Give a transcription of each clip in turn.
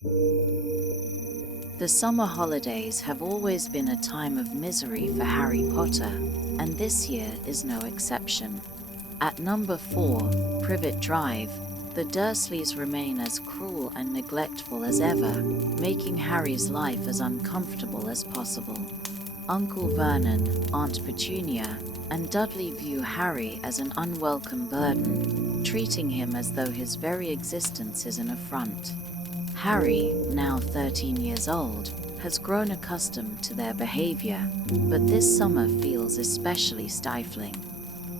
The summer holidays have always been a time of misery for Harry Potter, and this year is no exception. At number 4, Privet Drive, the Dursleys remain as cruel and neglectful as ever, making Harry's life as uncomfortable as possible. Uncle Vernon, Aunt Petunia, and Dudley view Harry as an unwelcome burden, treating him as though his very existence is an affront. Harry, now 13 years old, has grown accustomed to their behavior, but this summer feels especially stifling.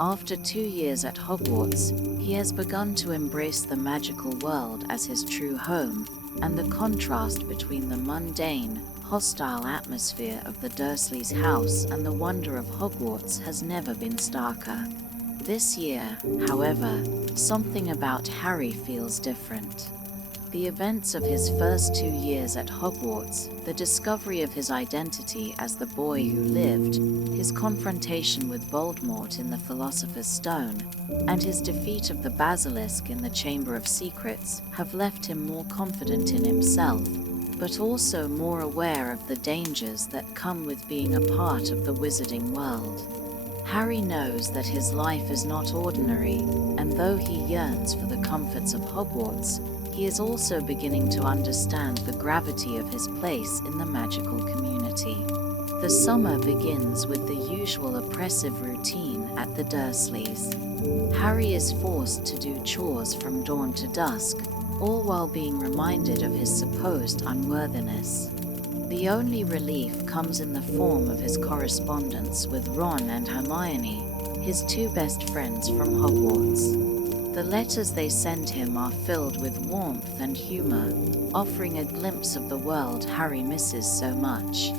After 2 years at Hogwarts, he has begun to embrace the magical world as his true home, and the contrast between the mundane, hostile atmosphere of the Dursleys' house and the wonder of Hogwarts has never been starker. This year, however, something about Harry feels different. The events of his first 2 years at Hogwarts, the discovery of his identity as the boy who lived, his confrontation with Voldemort in the Philosopher's Stone, and his defeat of the Basilisk in the Chamber of Secrets have left him more confident in himself, but also more aware of the dangers that come with being a part of the wizarding world. Harry knows that his life is not ordinary, and though he yearns for the comforts of Hogwarts, he is also beginning to understand the gravity of his place in the magical community. The summer begins with the usual oppressive routine at the Dursleys. Harry is forced to do chores from dawn to dusk, all while being reminded of his supposed unworthiness. The only relief comes in the form of his correspondence with Ron and Hermione, his two best friends from Hogwarts. The letters they send him are filled with warmth and humor, offering a glimpse of the world Harry misses so much.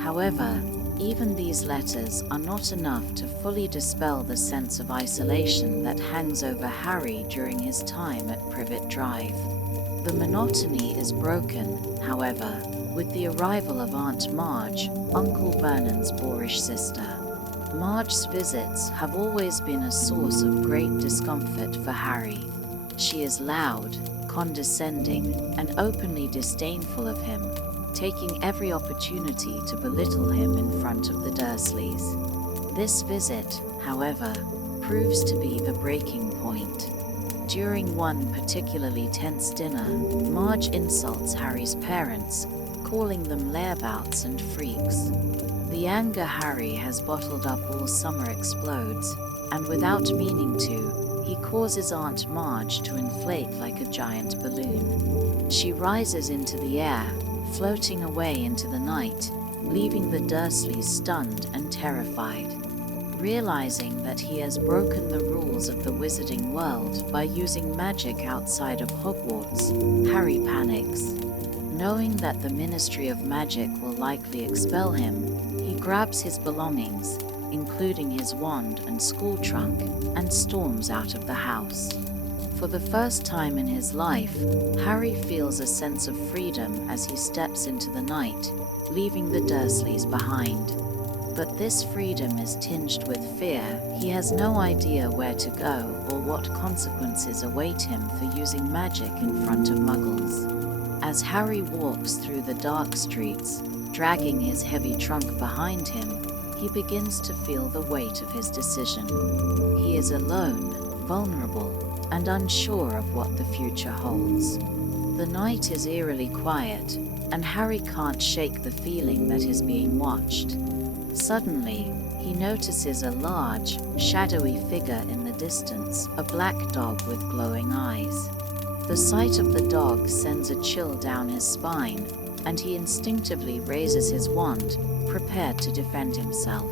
However, even these letters are not enough to fully dispel the sense of isolation that hangs over Harry during his time at Privet Drive. The monotony is broken, however, with the arrival of Aunt Marge, Uncle Vernon's boorish sister. Marge's visits have always been a source of great discomfort for Harry. She is loud, condescending, and openly disdainful of him, taking every opportunity to belittle him in front of the Dursleys. This visit, however, proves to be the breaking point. During one particularly tense dinner, Marge insults Harry's parents, calling them layabouts and freaks. The anger Harry has bottled up all summer explodes, and without meaning to, he causes Aunt Marge to inflate like a giant balloon. She rises into the air, floating away into the night, leaving the Dursleys stunned and terrified. Realizing that he has broken the rules of the wizarding world by using magic outside of Hogwarts, Harry panics. Knowing that the Ministry of Magic will likely expel him, he grabs his belongings, including his wand and school trunk, and storms out of the house. For the first time in his life, Harry feels a sense of freedom as he steps into the night, leaving the Dursleys behind. But this freedom is tinged with fear. He has no idea where to go or what consequences await him for using magic in front of Muggles. As Harry walks through the dark streets, dragging his heavy trunk behind him, he begins to feel the weight of his decision. He is alone, vulnerable, and unsure of what the future holds. The night is eerily quiet, and Harry can't shake the feeling that he's being watched. Suddenly, he notices a large, shadowy figure in the distance, a black dog with glowing eyes. The sight of the dog sends a chill down his spine, and he instinctively raises his wand, prepared to defend himself.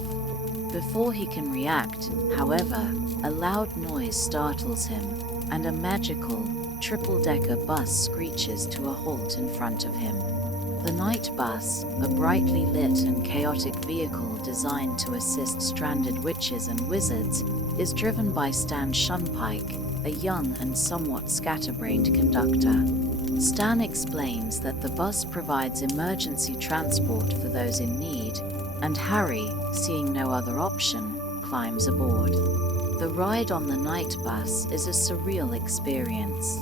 Before he can react, however, a loud noise startles him, and a magical, triple-decker bus screeches to a halt in front of him. The night bus, a brightly lit and chaotic vehicle designed to assist stranded witches and wizards, is driven by Stan Shunpike, a young and somewhat scatterbrained conductor. Stan explains that the bus provides emergency transport for those in need, and Harry, seeing no other option, climbs aboard. The ride on the night bus is a surreal experience.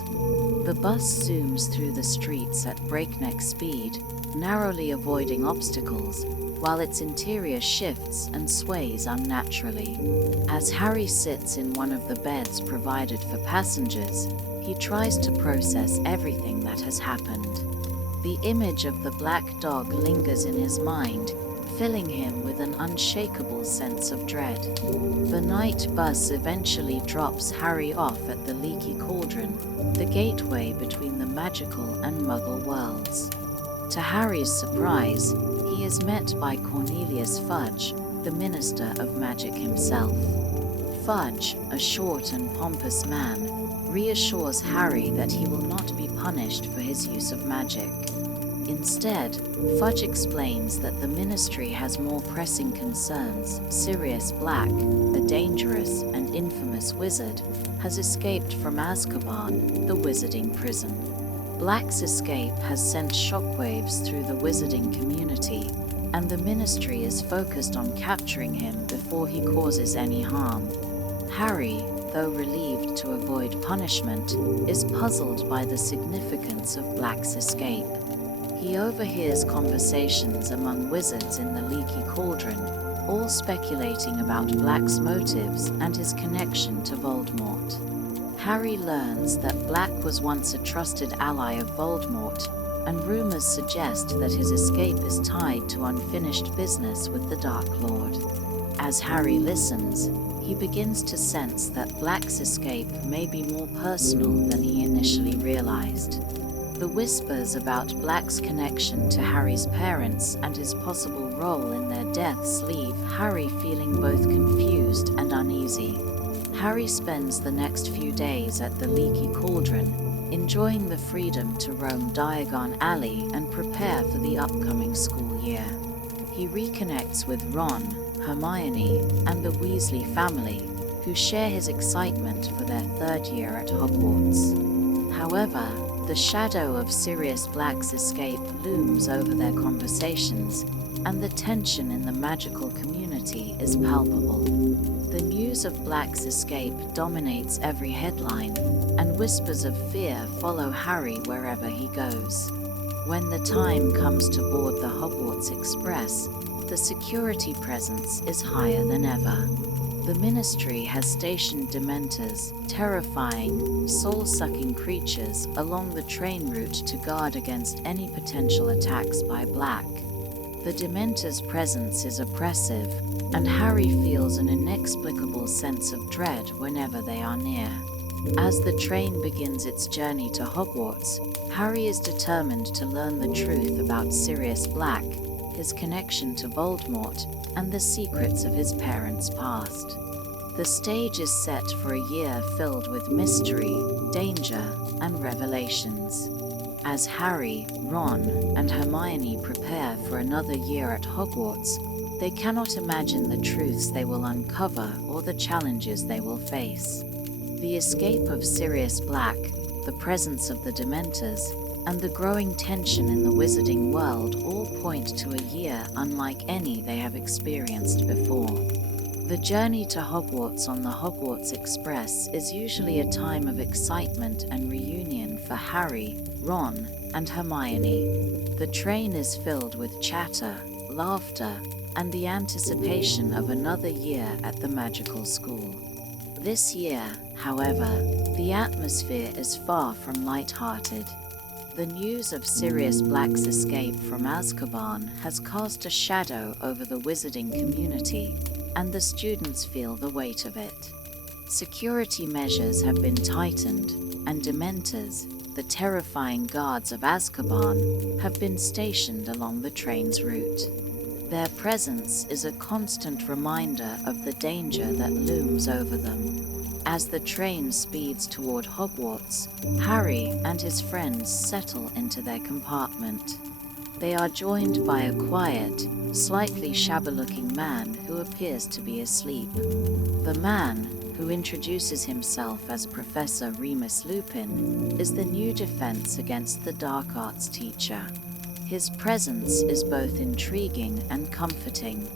The bus zooms through the streets at breakneck speed, narrowly avoiding obstacles, while its interior shifts and sways unnaturally. As Harry sits in one of the beds provided for passengers, he tries to process everything that has happened. The image of the black dog lingers in his mind, filling him with an unshakable sense of dread. The night bus eventually drops Harry off at the Leaky Cauldron, the gateway between the magical and muggle worlds. To Harry's surprise, he is met by Cornelius Fudge, the Minister of Magic himself. Fudge, a short and pompous man, reassures Harry that he will not be punished for his use of magic. Instead, Fudge explains that the Ministry has more pressing concerns. Sirius Black, a dangerous and infamous wizard, has escaped from Azkaban, the wizarding prison. Black's escape has sent shockwaves through the wizarding community, and the Ministry is focused on capturing him before he causes any harm. Harry, though relieved to avoid punishment, is puzzled by the significance of Black's escape. He overhears conversations among wizards in the Leaky Cauldron, all speculating about Black's motives and his connection to Voldemort. Harry learns that Black was once a trusted ally of Voldemort, and rumors suggest that his escape is tied to unfinished business with the Dark Lord. As Harry listens, he begins to sense that Black's escape may be more personal than he initially realized. The whispers about Black's connection to Harry's parents and his possible role in their deaths leave Harry feeling both confused and uneasy. Harry spends the next few days at the Leaky Cauldron, enjoying the freedom to roam Diagon Alley and prepare for the upcoming school year. He reconnects with Ron, Hermione, and the Weasley family, who share his excitement for their third year at Hogwarts. However, the shadow of Sirius Black's escape looms over their conversations, and the tension in the magical community is palpable. The news of Black's escape dominates every headline, and whispers of fear follow Harry wherever he goes. When the time comes to board the Hogwarts Express, the security presence is higher than ever. The Ministry has stationed Dementors, terrifying, soul-sucking creatures, along the train route to guard against any potential attacks by Black. The Dementors' presence is oppressive, and Harry feels an inexplicable sense of dread whenever they are near. As the train begins its journey to Hogwarts, Harry is determined to learn the truth about Sirius Black, his connection to Voldemort, and the secrets of his parents' past. The stage is set for a year filled with mystery, danger, and revelations. As Harry, Ron, and Hermione prepare for another year at Hogwarts, they cannot imagine the truths they will uncover or the challenges they will face. The escape of Sirius Black, the presence of the Dementors, and the growing tension in the wizarding world all point to a year unlike any they have experienced before. The journey to Hogwarts on the Hogwarts Express is usually a time of excitement and reunion for Harry, Ron, and Hermione. The train is filled with chatter, laughter, and the anticipation of another year at the magical school. This year, however, the atmosphere is far from light-hearted. The news of Sirius Black's escape from Azkaban has cast a shadow over the wizarding community, and the students feel the weight of it. Security measures have been tightened, and Dementors, the terrifying guards of Azkaban, have been stationed along the train's route. Their presence is a constant reminder of the danger that looms over them. As the train speeds toward Hogwarts, Harry and his friends settle into their compartment. They are joined by a quiet, slightly shabby-looking man who appears to be asleep. The man, who introduces himself as Professor Remus Lupin, is the new defense against the dark arts teacher. His presence is both intriguing and comforting.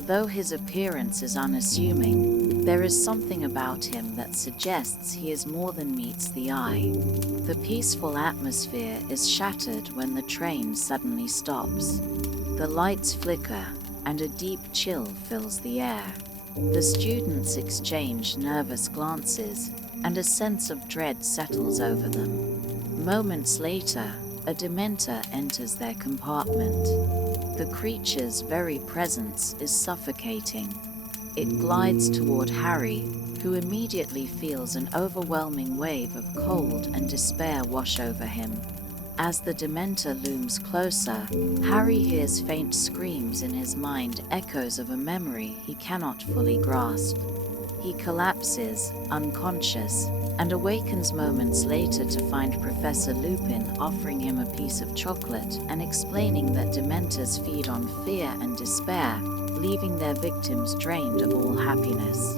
Though his appearance is unassuming, There is something about him that suggests he is more than meets the eye. The peaceful atmosphere is shattered when the train suddenly stops. The lights flicker, and a deep chill fills the air. The students exchange nervous glances, and a sense of dread settles over them. Moments later, a Dementor enters their compartment. The creature's very presence is suffocating. It glides toward Harry, who immediately feels an overwhelming wave of cold and despair wash over him. As the Dementor looms closer, Harry hears faint screams in his mind, echoes of a memory he cannot fully grasp. He collapses, unconscious, and awakens moments later to find Professor Lupin offering him a piece of chocolate and explaining that Dementors feed on fear and despair, leaving their victims drained of all happiness.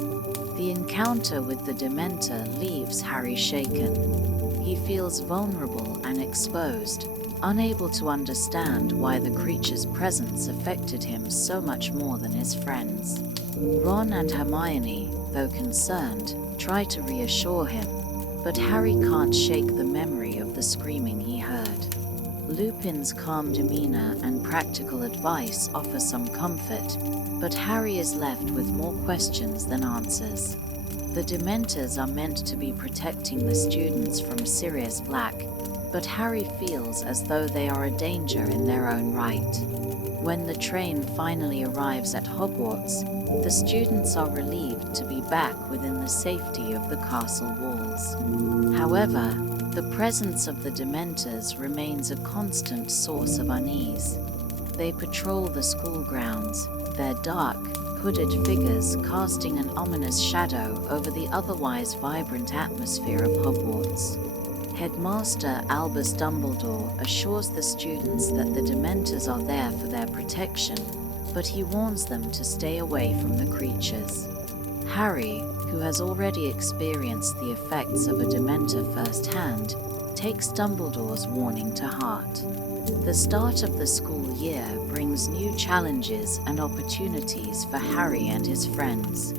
The encounter with the Dementor leaves Harry shaken. He feels vulnerable and exposed, unable to understand why the creature's presence affected him so much more than his friends. Ron and Hermione, though concerned, try to reassure him, but Harry can't shake the memory of the screaming he heard. Lupin's calm demeanor and practical advice offer some comfort, but Harry is left with more questions than answers. The Dementors are meant to be protecting the students from Sirius Black, but Harry feels as though they are a danger in their own right. When the train finally arrives at Hogwarts, the students are relieved to be back within the safety of the castle walls. However, the presence of the Dementors remains a constant source of unease. They patrol the school grounds, their dark, hooded figures casting an ominous shadow over the otherwise vibrant atmosphere of Hogwarts. Headmaster Albus Dumbledore assures the students that the Dementors are there for their protection, but he warns them to stay away from the creatures. Harry, who has already experienced the effects of a Dementor firsthand, takes Dumbledore's warning to heart. The start of the school year brings new challenges and opportunities for Harry and his friends.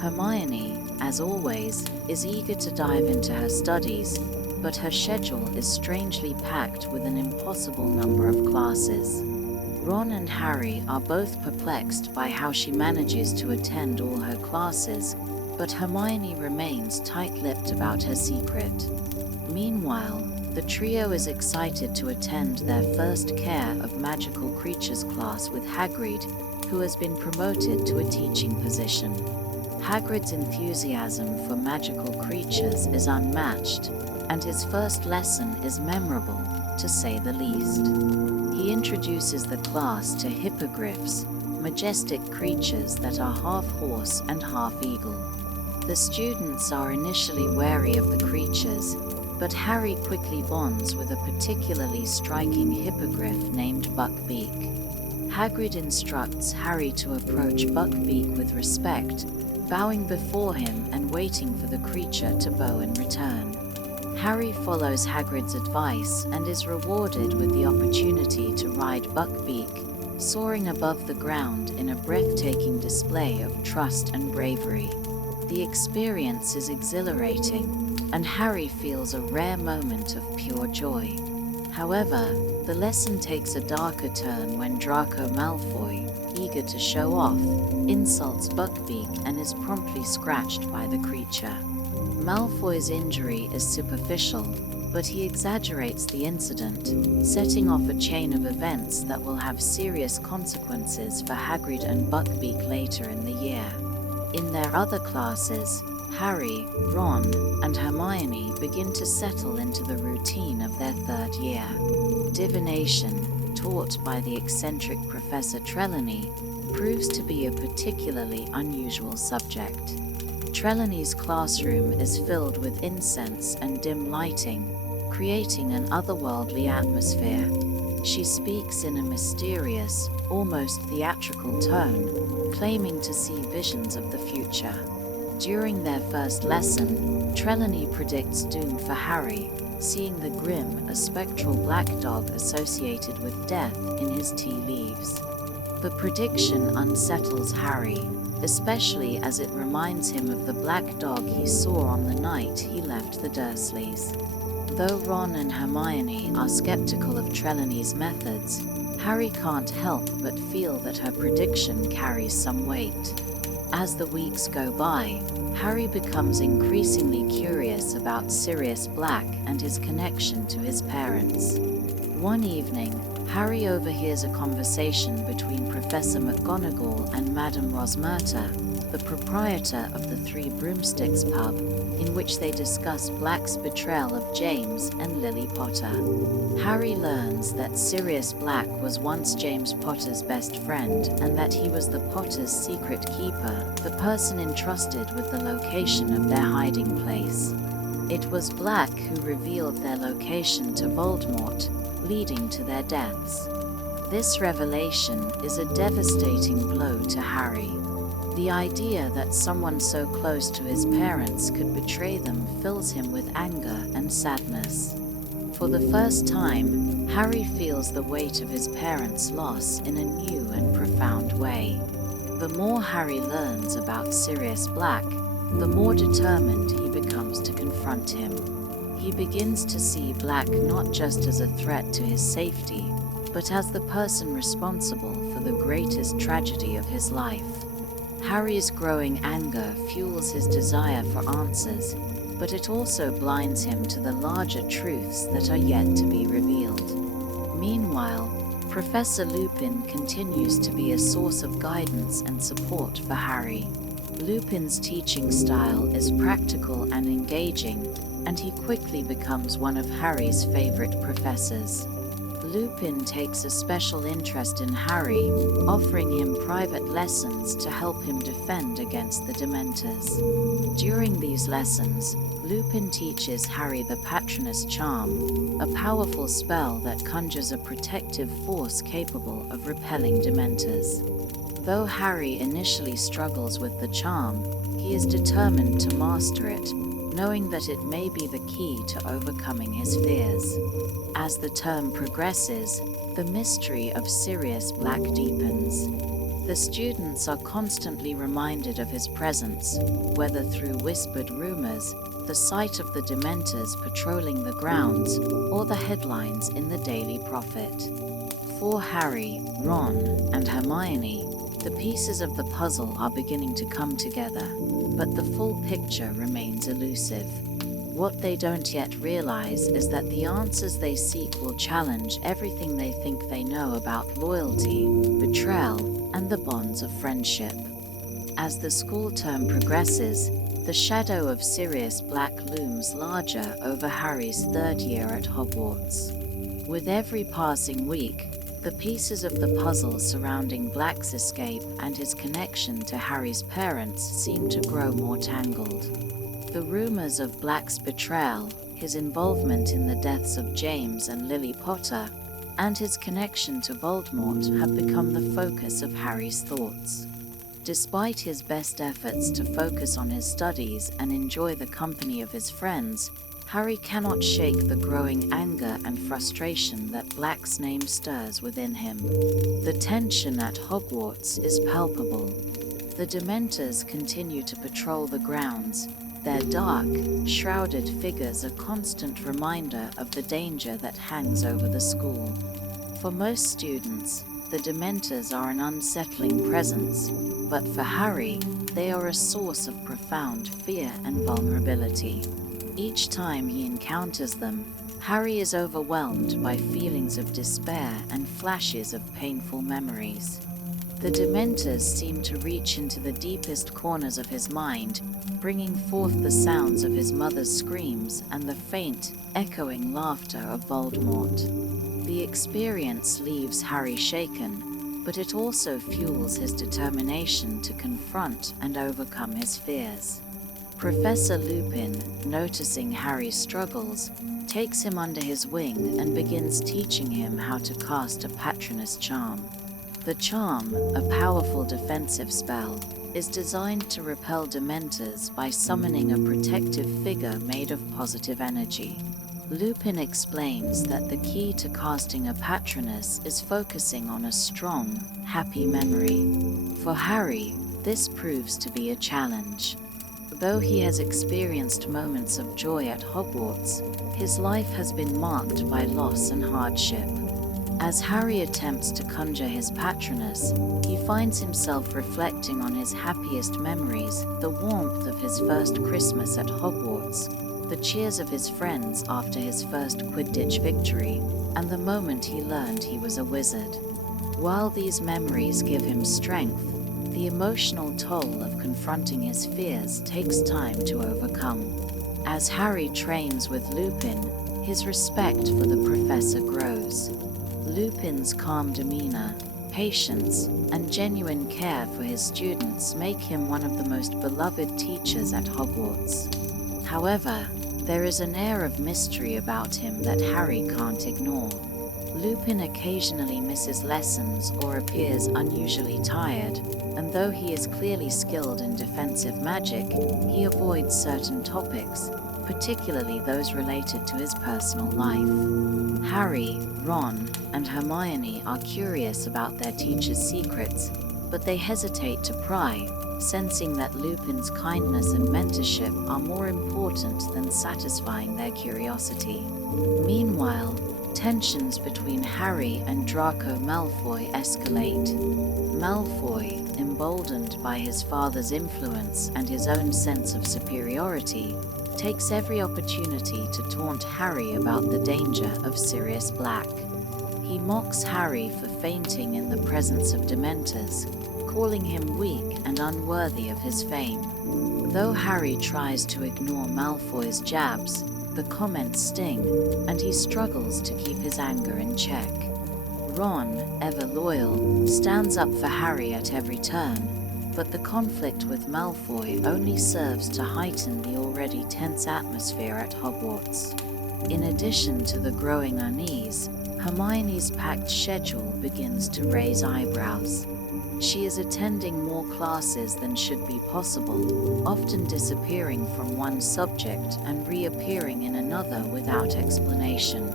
Hermione, as always, is eager to dive into her studies, but her schedule is strangely packed with an impossible number of classes. Ron and Harry are both perplexed by how she manages to attend all her classes, but Hermione remains tight-lipped about her secret. Meanwhile, the trio is excited to attend their first Care of Magical Creatures class with Hagrid, who has been promoted to a teaching position. Hagrid's enthusiasm for magical creatures is unmatched, and his first lesson is memorable, to say the least. He introduces the class to hippogriffs, majestic creatures that are half horse and half eagle. The students are initially wary of the creatures, but Harry quickly bonds with a particularly striking hippogriff named Buckbeak. Hagrid instructs Harry to approach Buckbeak with respect, bowing before him and waiting for the creature to bow in return. Harry follows Hagrid's advice and is rewarded with the opportunity to ride Buckbeak, soaring above the ground in a breathtaking display of trust and bravery. The experience is exhilarating, and Harry feels a rare moment of pure joy. However, the lesson takes a darker turn when Draco Malfoy, eager to show off, insults Buckbeak and is promptly scratched by the creature. Malfoy's injury is superficial, but he exaggerates the incident, setting off a chain of events that will have serious consequences for Hagrid and Buckbeak later in the year. In their other classes, Harry, Ron, and Hermione begin to settle into the routine of their third year. Divination, taught by the eccentric Professor Trelawney, proves to be a particularly unusual subject. Trelawney's classroom is filled with incense and dim lighting, creating an otherworldly atmosphere. She speaks in a mysterious, almost theatrical tone, claiming to see visions of the future. During their first lesson, Trelawney predicts doom for Harry, seeing the Grim, a spectral black dog associated with death, in his tea leaves. The prediction unsettles Harry, especially as it reminds him of the black dog he saw on the night he left the Dursleys. Though Ron and Hermione are skeptical of Trelawney's methods, Harry can't help but feel that her prediction carries some weight. As the weeks go by, Harry becomes increasingly curious about Sirius Black and his connection to his parents. One evening, Harry overhears a conversation between Professor McGonagall and Madame Rosmerta, the proprietor of the Three Broomsticks pub, in which they discuss Black's betrayal of James and Lily Potter. Harry learns that Sirius Black was once James Potter's best friend and that he was the Potters' secret keeper, the person entrusted with the location of their hiding place. It was Black who revealed their location to Voldemort, leading to their deaths. This revelation is a devastating blow to Harry. The idea that someone so close to his parents could betray them fills him with anger and sadness. For the first time, Harry feels the weight of his parents' loss in a new and profound way. The more Harry learns about Sirius Black, the more determined he becomes to confront him. He begins to see Black not just as a threat to his safety, but as the person responsible for the greatest tragedy of his life. Harry's growing anger fuels his desire for answers, but it also blinds him to the larger truths that are yet to be revealed. Meanwhile, Professor Lupin continues to be a source of guidance and support for Harry. Lupin's teaching style is practical and engaging, and he quickly becomes one of Harry's favorite professors. Lupin takes a special interest in Harry, offering him private lessons to help him defend against the Dementors. During these lessons, Lupin teaches Harry the Patronus charm, a powerful spell that conjures a protective force capable of repelling Dementors. Though Harry initially struggles with the charm, he is determined to master it, knowing that it may be the key to overcoming his fears. As the term progresses, the mystery of Sirius Black deepens. The students are constantly reminded of his presence, whether through whispered rumors, the sight of the Dementors patrolling the grounds, or the headlines in the Daily Prophet. For Harry, Ron, and Hermione, the pieces of the puzzle are beginning to come together, but the full picture remains elusive. What they don't yet realize is that the answers they seek will challenge everything they think they know about loyalty, betrayal, and the bonds of friendship. As the school term progresses, the shadow of Sirius Black looms larger over Harry's third year at Hogwarts. With every passing week, the pieces of the puzzle surrounding Black's escape and his connection to Harry's parents seem to grow more tangled. The rumors of Black's betrayal, his involvement in the deaths of James and Lily Potter, and his connection to Voldemort have become the focus of Harry's thoughts. Despite his best efforts to focus on his studies and enjoy the company of his friends, Harry cannot shake the growing anger and frustration that Black's name stirs within him. The tension at Hogwarts is palpable. The Dementors continue to patrol the grounds, their dark, shrouded figures a constant reminder of the danger that hangs over the school. For most students, the Dementors are an unsettling presence, but for Harry, they are a source of profound fear and vulnerability. Each time he encounters them, Harry is overwhelmed by feelings of despair and flashes of painful memories. The Dementors seem to reach into the deepest corners of his mind, bringing forth the sounds of his mother's screams and the faint, echoing laughter of Voldemort. The experience leaves Harry shaken, but it also fuels his determination to confront and overcome his fears. Professor Lupin, noticing Harry's struggles, takes him under his wing and begins teaching him how to cast a Patronus charm. The charm, a powerful defensive spell, is designed to repel Dementors by summoning a protective figure made of positive energy. Lupin explains that the key to casting a Patronus is focusing on a strong, happy memory. For Harry, this proves to be a challenge. Though he has experienced moments of joy at Hogwarts, his life has been marked by loss and hardship. As Harry attempts to conjure his Patronus, he finds himself reflecting on his happiest memories, the warmth of his first Christmas at Hogwarts, the cheers of his friends after his first Quidditch victory, and the moment he learned he was a wizard. While these memories give him strength, the emotional toll of confronting his fears takes time to overcome. As Harry trains with Lupin, his respect for the professor grows. Lupin's calm demeanor, patience, and genuine care for his students make him one of the most beloved teachers at Hogwarts. However, there is an air of mystery about him that Harry can't ignore. Lupin occasionally misses lessons or appears unusually tired, and though he is clearly skilled in defensive magic, he avoids certain topics, particularly those related to his personal life. Harry, Ron, and Hermione are curious about their teacher's secrets, but they hesitate to pry, sensing that Lupin's kindness and mentorship are more important than satisfying their curiosity. Meanwhile, tensions between Harry and Draco Malfoy escalate. Malfoy, emboldened by his father's influence and his own sense of superiority, takes every opportunity to taunt Harry about the danger of Sirius Black. He mocks Harry for fainting in the presence of Dementors, calling him weak and unworthy of his fame. Though Harry tries to ignore Malfoy's jabs, the comments sting, and he struggles to keep his anger in check. Ron, ever loyal, stands up for Harry at every turn, but the conflict with Malfoy only serves to heighten the already tense atmosphere at Hogwarts. In addition to the growing unease, Hermione's packed schedule begins to raise eyebrows. She is attending more classes than should be possible, often disappearing from one subject and reappearing in another without explanation.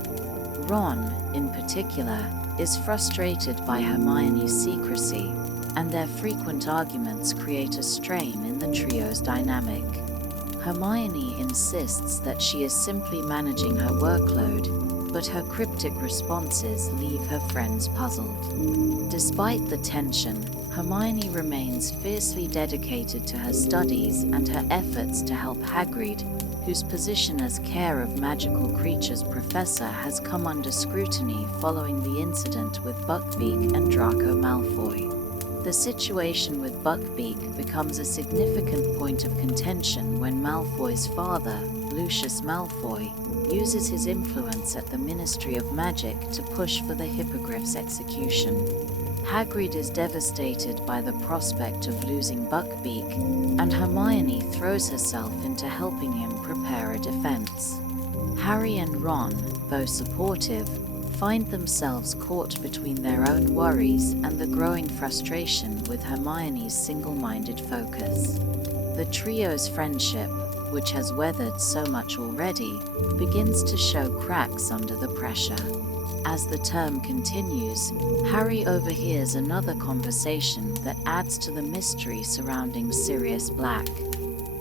Ron, in particular, is frustrated by Hermione's secrecy, and their frequent arguments create a strain in the trio's dynamic. Hermione insists that she is simply managing her workload, but her cryptic responses leave her friends puzzled. Despite the tension, Hermione remains fiercely dedicated to her studies and her efforts to help Hagrid, whose position as Care of Magical Creatures professor has come under scrutiny following the incident with Buckbeak and Draco Malfoy. The situation with Buckbeak becomes a significant point of contention when Malfoy's father, Lucius Malfoy, uses his influence at the Ministry of Magic to push for the Hippogriff's execution. Hagrid is devastated by the prospect of losing Buckbeak, and Hermione throws herself into helping him prepare a defense. Harry and Ron, though supportive, find themselves caught between their own worries and the growing frustration with Hermione's single-minded focus. The trio's friendship, which has weathered so much already, begins to show cracks under the pressure. As the term continues, Harry overhears another conversation that adds to the mystery surrounding Sirius Black.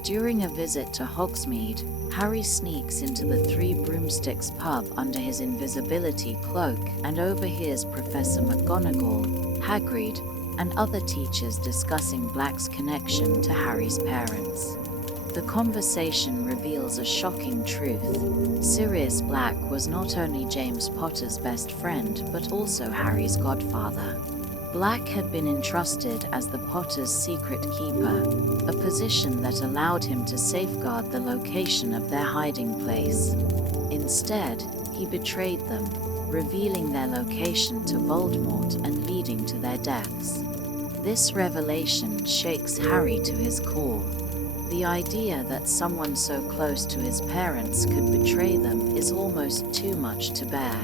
During a visit to Hogsmeade, Harry sneaks into the Three Broomsticks pub under his invisibility cloak and overhears Professor McGonagall, Hagrid, and other teachers discussing Black's connection to Harry's parents. The conversation reveals a shocking truth. Sirius Black was not only James Potter's best friend, but also Harry's godfather. Black had been entrusted as the Potters' secret keeper, a position that allowed him to safeguard the location of their hiding place. Instead, he betrayed them, revealing their location to Voldemort and leading to their deaths. This revelation shakes Harry to his core. The idea that someone so close to his parents could betray them is almost too much to bear.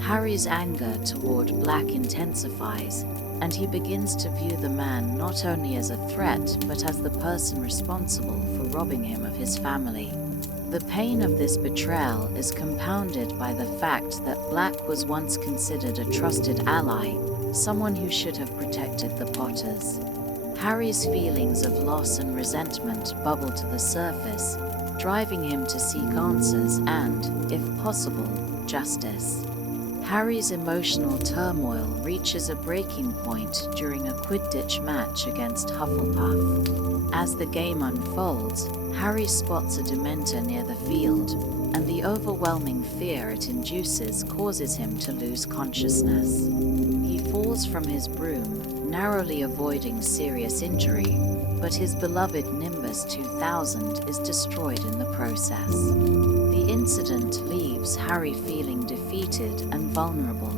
Harry's anger toward Black intensifies, and he begins to view the man not only as a threat, but as the person responsible for robbing him of his family. The pain of this betrayal is compounded by the fact that Black was once considered a trusted ally, someone who should have protected the Potters. Harry's feelings of loss and resentment bubble to the surface, driving him to seek answers and, if possible, justice. Harry's emotional turmoil reaches a breaking point during a Quidditch match against Hufflepuff. As the game unfolds, Harry spots a Dementor near the field, and the overwhelming fear it induces causes him to lose consciousness. He falls from his broom, narrowly avoiding serious injury, but his beloved Nimbus 2000 is destroyed in the process. The incident leaves Harry feeling defeated and vulnerable.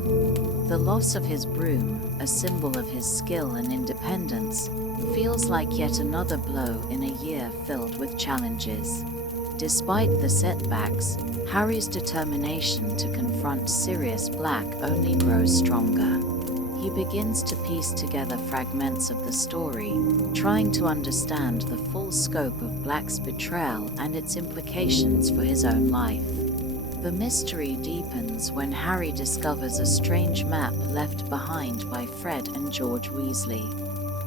The loss of his broom, a symbol of his skill and independence, feels like yet another blow in a year filled with challenges. Despite the setbacks, Harry's determination to confront Sirius Black only grows stronger. He begins to piece together fragments of the story, trying to understand the full scope of Black's betrayal and its implications for his own life. The mystery deepens when Harry discovers a strange map left behind by Fred and George Weasley.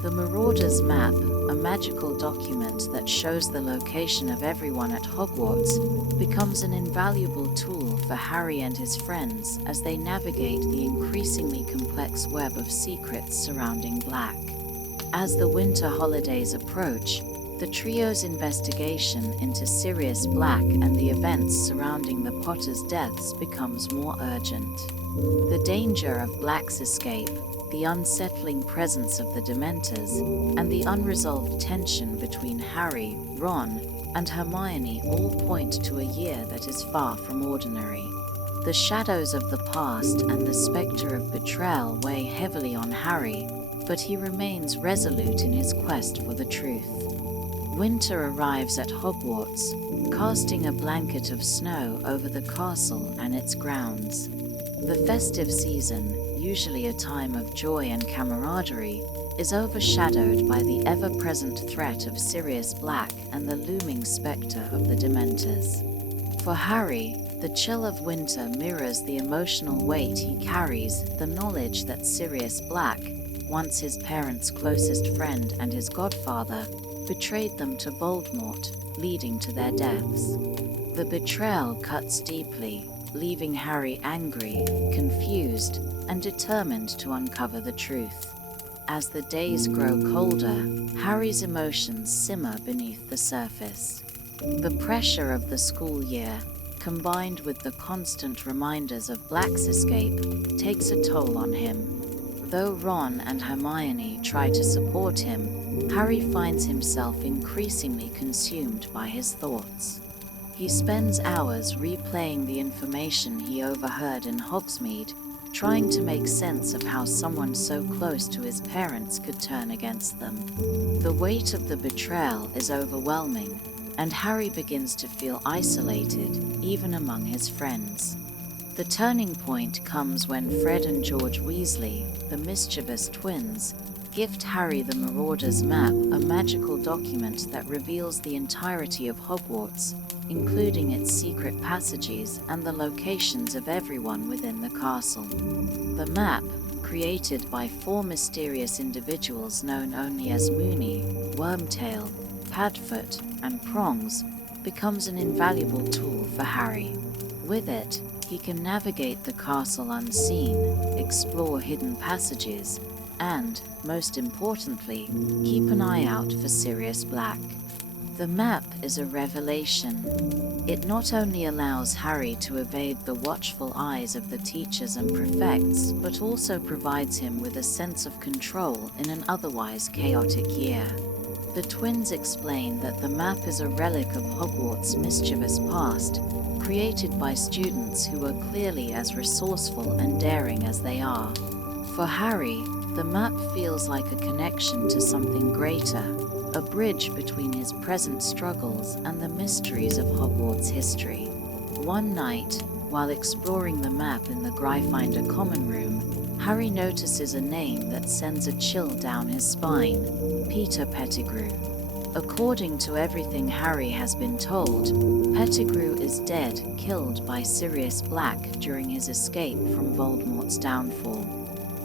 The Marauder's map, a magical document that shows the location of everyone at Hogwarts, becomes an invaluable tool for Harry and his friends as they navigate the increasingly complex web of secrets surrounding Black. As the winter holidays approach, the trio's investigation into Sirius Black and the events surrounding the Potters' deaths becomes more urgent. The danger of Black's escape, the unsettling presence of the Dementors, and the unresolved tension between Harry, Ron, and Hermione all point to a year that is far from ordinary. The shadows of the past and the specter of betrayal weigh heavily on Harry, but he remains resolute in his quest for the truth. Winter arrives at Hogwarts, casting a blanket of snow over the castle and its grounds. The festive season, usually a time of joy and camaraderie, is overshadowed by the ever-present threat of Sirius Black and the looming specter of the Dementors. For Harry, the chill of winter mirrors the emotional weight he carries, the knowledge that Sirius Black, once his parents' closest friend and his godfather, betrayed them to Voldemort, leading to their deaths. The betrayal cuts deeply, leaving Harry angry, confused, and determined to uncover the truth. As the days grow colder, Harry's emotions simmer beneath the surface. The pressure of the school year, combined with the constant reminders of Black's escape, takes a toll on him. Though Ron and Hermione try to support him, Harry finds himself increasingly consumed by his thoughts. He spends hours replaying the information he overheard in Hogsmeade, trying to make sense of how someone so close to his parents could turn against them. The weight of the betrayal is overwhelming, and Harry begins to feel isolated, even among his friends. The turning point comes when Fred and George Weasley, the mischievous twins, gift Harry the Marauder's map, a magical document that reveals the entirety of Hogwarts, including its secret passages and the locations of everyone within the castle. The map, created by 4 mysterious individuals known only as Moony, Wormtail, Padfoot, and Prongs, becomes an invaluable tool for Harry. With it, he can navigate the castle unseen, explore hidden passages, and, most importantly, keep an eye out for Sirius Black. The map is a revelation. It not only allows Harry to evade the watchful eyes of the teachers and prefects, but also provides him with a sense of control in an otherwise chaotic year. The twins explain that the map is a relic of Hogwarts' mischievous past, created by students who are clearly as resourceful and daring as they are. For Harry, the map feels like a connection to something greater, a bridge between his present struggles and the mysteries of Hogwarts history. One night, while exploring the map in the Gryffindor common room, Harry notices a name that sends a chill down his spine: Peter Pettigrew. According to everything Harry has been told, Pettigrew is dead, killed by Sirius Black during his escape from Voldemort's downfall.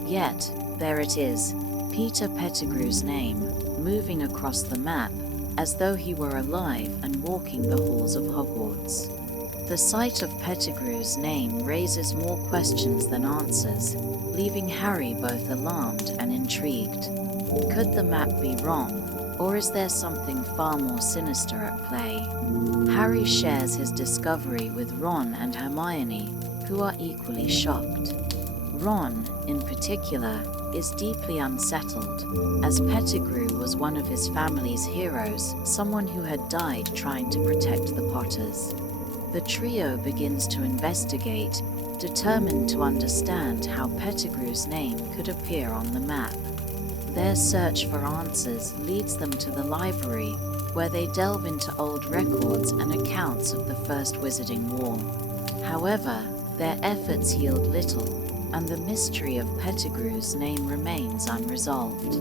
Yet, there it is, Peter Pettigrew's name, moving across the map as though he were alive and walking the halls of Hogwarts. The sight of Pettigrew's name raises more questions than answers, leaving Harry both alarmed and intrigued. Could the map be wrong, or is there something far more sinister at play? Harry shares his discovery with Ron and Hermione, who are equally shocked. Ron, in particular, is deeply unsettled, as Pettigrew was one of his family's heroes, someone who had died trying to protect the Potters. The trio begins to investigate, determined to understand how Pettigrew's name could appear on the map. Their search for answers leads them to the library, where they delve into old records and accounts of the First Wizarding War. However, their efforts yield little, and the mystery of Pettigrew's name remains unresolved.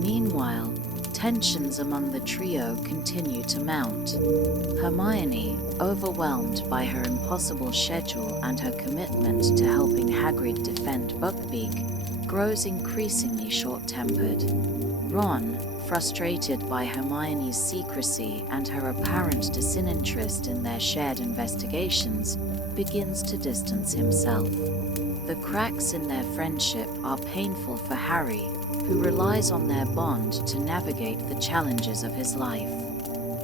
Meanwhile, tensions among the trio continue to mount. Hermione, overwhelmed by her impossible schedule and her commitment to helping Hagrid defend Buckbeak, grows increasingly short-tempered. Ron, frustrated by Hermione's secrecy and her apparent disinterest in their shared investigations, begins to distance himself. The cracks in their friendship are painful for Harry, who relies on their bond to navigate the challenges of his life.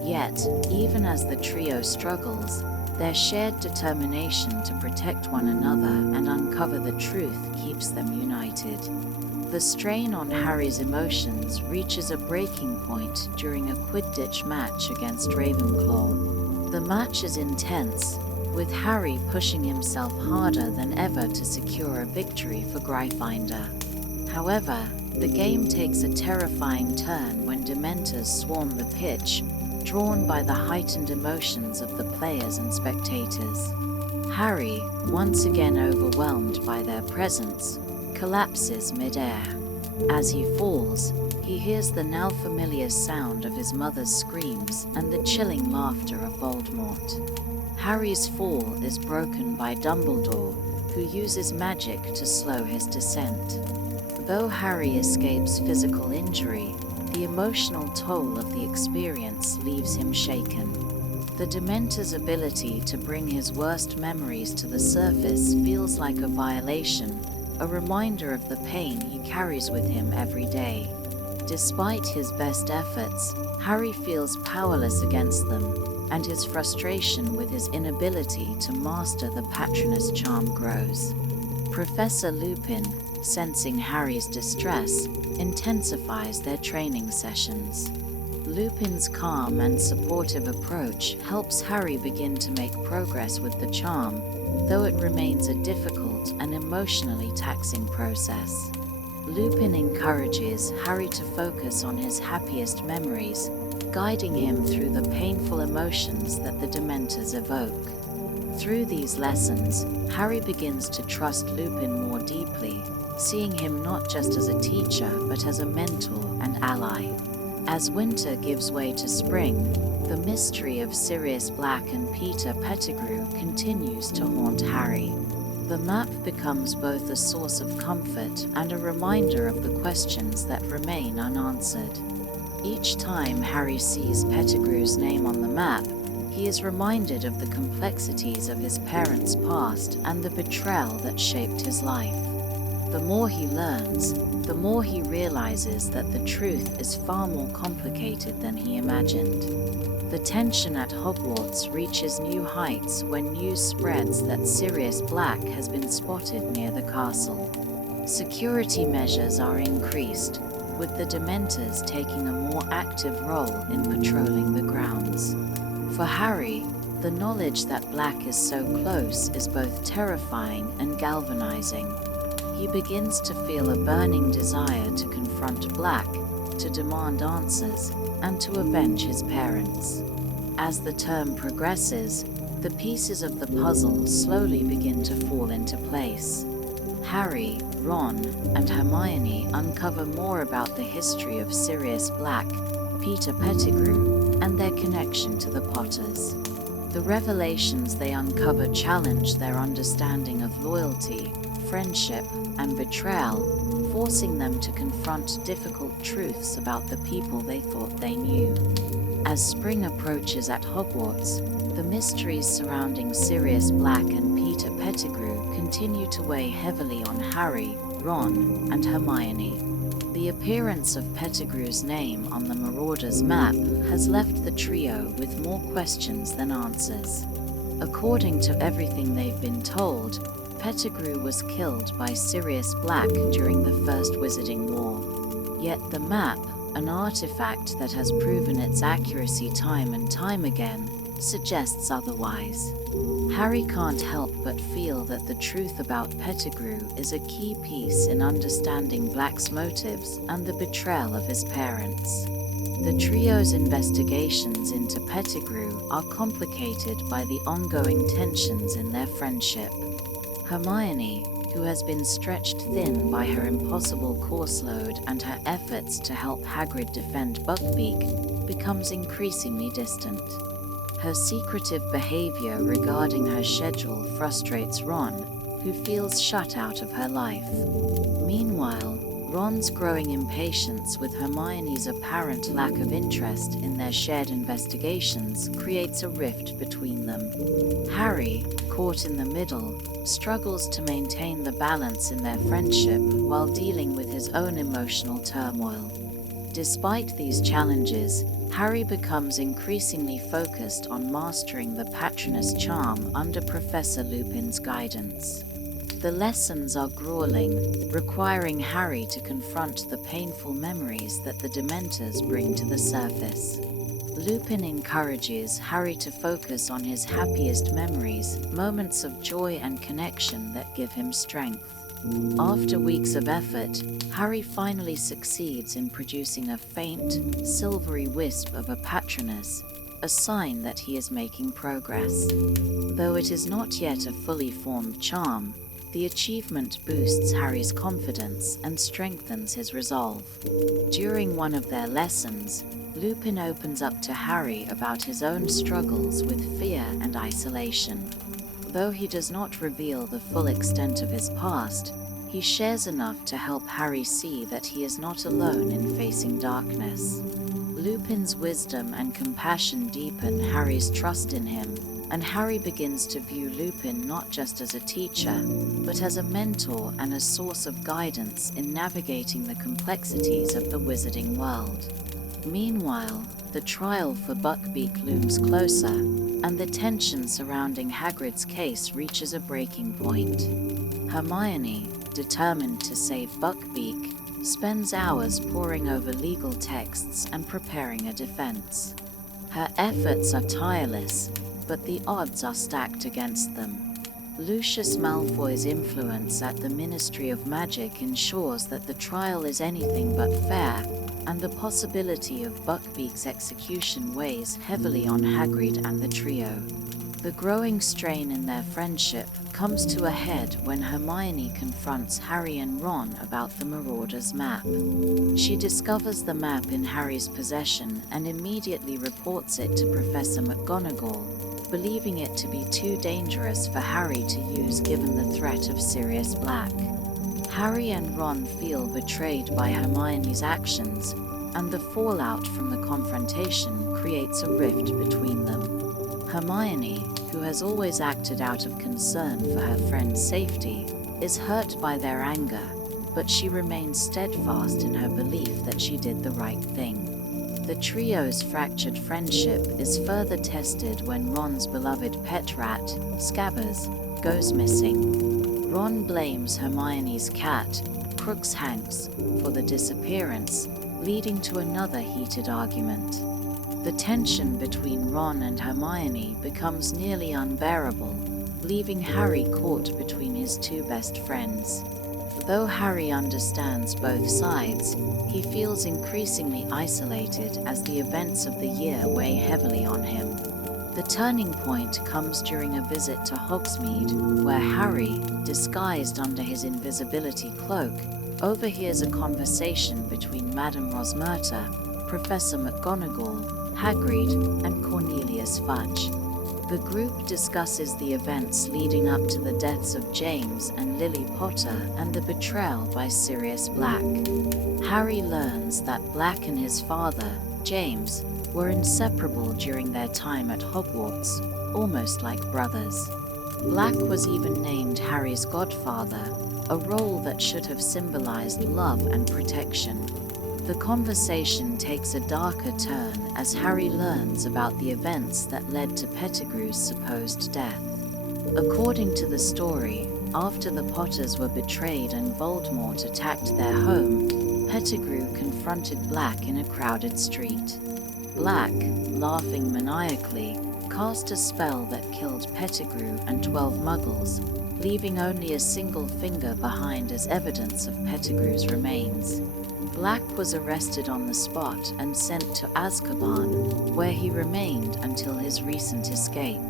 Yet, even as the trio struggles, their shared determination to protect one another and uncover the truth keeps them united. The strain on Harry's emotions reaches a breaking point during a Quidditch match against Ravenclaw. The match is intense, with Harry pushing himself harder than ever to secure a victory for Gryffindor. However, the game takes a terrifying turn when Dementors swarm the pitch, drawn by the heightened emotions of the players and spectators. Harry, once again overwhelmed by their presence, collapses mid-air. As he falls, he hears the now familiar sound of his mother's screams and the chilling laughter of Voldemort. Harry's fall is broken by Dumbledore, who uses magic to slow his descent. Though Harry escapes physical injury, the emotional toll of the experience leaves him shaken. The Dementor's ability to bring his worst memories to the surface feels like a violation, a reminder of the pain he carries with him every day. Despite his best efforts, Harry feels powerless against them, and his frustration with his inability to master the Patronus charm grows. Professor Lupin, sensing Harry's distress, intensifies their training sessions. Lupin's calm and supportive approach helps Harry begin to make progress with the charm, though it remains a difficult and emotionally taxing process. Lupin encourages Harry to focus on his happiest memories, guiding him through the painful emotions that the Dementors evoke. Through these lessons, Harry begins to trust Lupin more deeply, seeing him not just as a teacher but as a mentor and ally. As winter gives way to spring, the mystery of Sirius Black and Peter Pettigrew continues to haunt Harry. The map becomes both a source of comfort and a reminder of the questions that remain unanswered. Each time Harry sees Pettigrew's name on the map, he is reminded of the complexities of his parents' past and the betrayal that shaped his life. The more he learns, the more he realizes that the truth is far more complicated than he imagined. The tension at Hogwarts reaches new heights when news spreads that Sirius Black has been spotted near the castle. Security measures are increased, with the Dementors taking a more active role in patrolling the grounds. For Harry, the knowledge that Black is so close is both terrifying and galvanizing. He begins to feel a burning desire to confront Black, to demand answers, and to avenge his parents. As the term progresses, the pieces of the puzzle slowly begin to fall into place. Harry, Ron, and Hermione uncover more about the history of Sirius Black, Peter Pettigrew, and their connection to the Potters. The revelations they uncover challenge their understanding of loyalty, friendship and betrayal, forcing them to confront difficult truths about the people they thought they knew. As spring approaches at Hogwarts, the mysteries surrounding Sirius Black and Peter Pettigrew continue to weigh heavily on Harry, Ron, and Hermione. The appearance of Pettigrew's name on the Marauder's map has left the trio with more questions than answers. According to everything they've been told, Pettigrew was killed by Sirius Black during the First Wizarding War. Yet the map, an artifact that has proven its accuracy time and time again, suggests otherwise. Harry can't help but feel that the truth about Pettigrew is a key piece in understanding Black's motives and the betrayal of his parents. The trio's investigations into Pettigrew are complicated by the ongoing tensions in their friendship. Hermione, who has been stretched thin by her impossible course load and her efforts to help Hagrid defend Buckbeak, becomes increasingly distant. Her secretive behavior regarding her schedule frustrates Ron, who feels shut out of her life. Meanwhile, Ron's growing impatience with Hermione's apparent lack of interest in their shared investigations creates a rift between them. Harry, caught in the middle, struggles to maintain the balance in their friendship while dealing with his own emotional turmoil. Despite these challenges, Harry becomes increasingly focused on mastering the Patronus charm under Professor Lupin's guidance. The lessons are grueling, requiring Harry to confront the painful memories that the Dementors bring to the surface. Lupin encourages Harry to focus on his happiest memories, moments of joy and connection that give him strength. After weeks of effort, Harry finally succeeds in producing a faint, silvery wisp of a Patronus, a sign that he is making progress. Though it is not yet a fully formed charm, the achievement boosts Harry's confidence and strengthens his resolve. During one of their lessons, Lupin opens up to Harry about his own struggles with fear and isolation. Though he does not reveal the full extent of his past, he shares enough to help Harry see that he is not alone in facing darkness. Lupin's wisdom and compassion deepen Harry's trust in him, and Harry begins to view Lupin not just as a teacher, but as a mentor and a source of guidance in navigating the complexities of the wizarding world. Meanwhile, the trial for Buckbeak looms closer, and the tension surrounding Hagrid's case reaches a breaking point. Hermione, determined to save Buckbeak, spends hours poring over legal texts and preparing a defense. Her efforts are tireless, but the odds are stacked against them. Lucius Malfoy's influence at the Ministry of Magic ensures that the trial is anything but fair, and the possibility of Buckbeak's execution weighs heavily on Hagrid and the trio. The growing strain in their friendship comes to a head when Hermione confronts Harry and Ron about the Marauder's map. She discovers the map in Harry's possession and immediately reports it to Professor McGonagall, believing it to be too dangerous for Harry to use given the threat of Sirius Black. Harry and Ron feel betrayed by Hermione's actions, and the fallout from the confrontation creates a rift between them. Hermione, who has always acted out of concern for her friend's safety, is hurt by their anger, but she remains steadfast in her belief that she did the right thing. The trio's fractured friendship is further tested when Ron's beloved pet rat, Scabbers, goes missing. Ron blames Hermione's cat, Crookshanks, for the disappearance, leading to another heated argument. The tension between Ron and Hermione becomes nearly unbearable, leaving Harry caught between his two best friends. Though Harry understands both sides, he feels increasingly isolated as the events of the year weigh heavily on him. The turning point comes during a visit to Hogsmeade, where Harry, disguised under his invisibility cloak, overhears a conversation between Madame Rosmerta, Professor McGonagall, Hagrid, and Cornelius Fudge. The group discusses the events leading up to the deaths of James and Lily Potter and the betrayal by Sirius Black. Harry learns that Black and his father, James, were inseparable during their time at Hogwarts, almost like brothers. Black was even named Harry's godfather, a role that should have symbolized love and protection. The conversation takes a darker turn as Harry learns about the events that led to Pettigrew's supposed death. According to the story, after the Potters were betrayed and Voldemort attacked their home, Pettigrew confronted Black in a crowded street. Black, laughing maniacally, cast a spell that killed Pettigrew and 12 Muggles, leaving only a single finger behind as evidence of Pettigrew's remains. Black was arrested on the spot and sent to Azkaban, where he remained until his recent escape.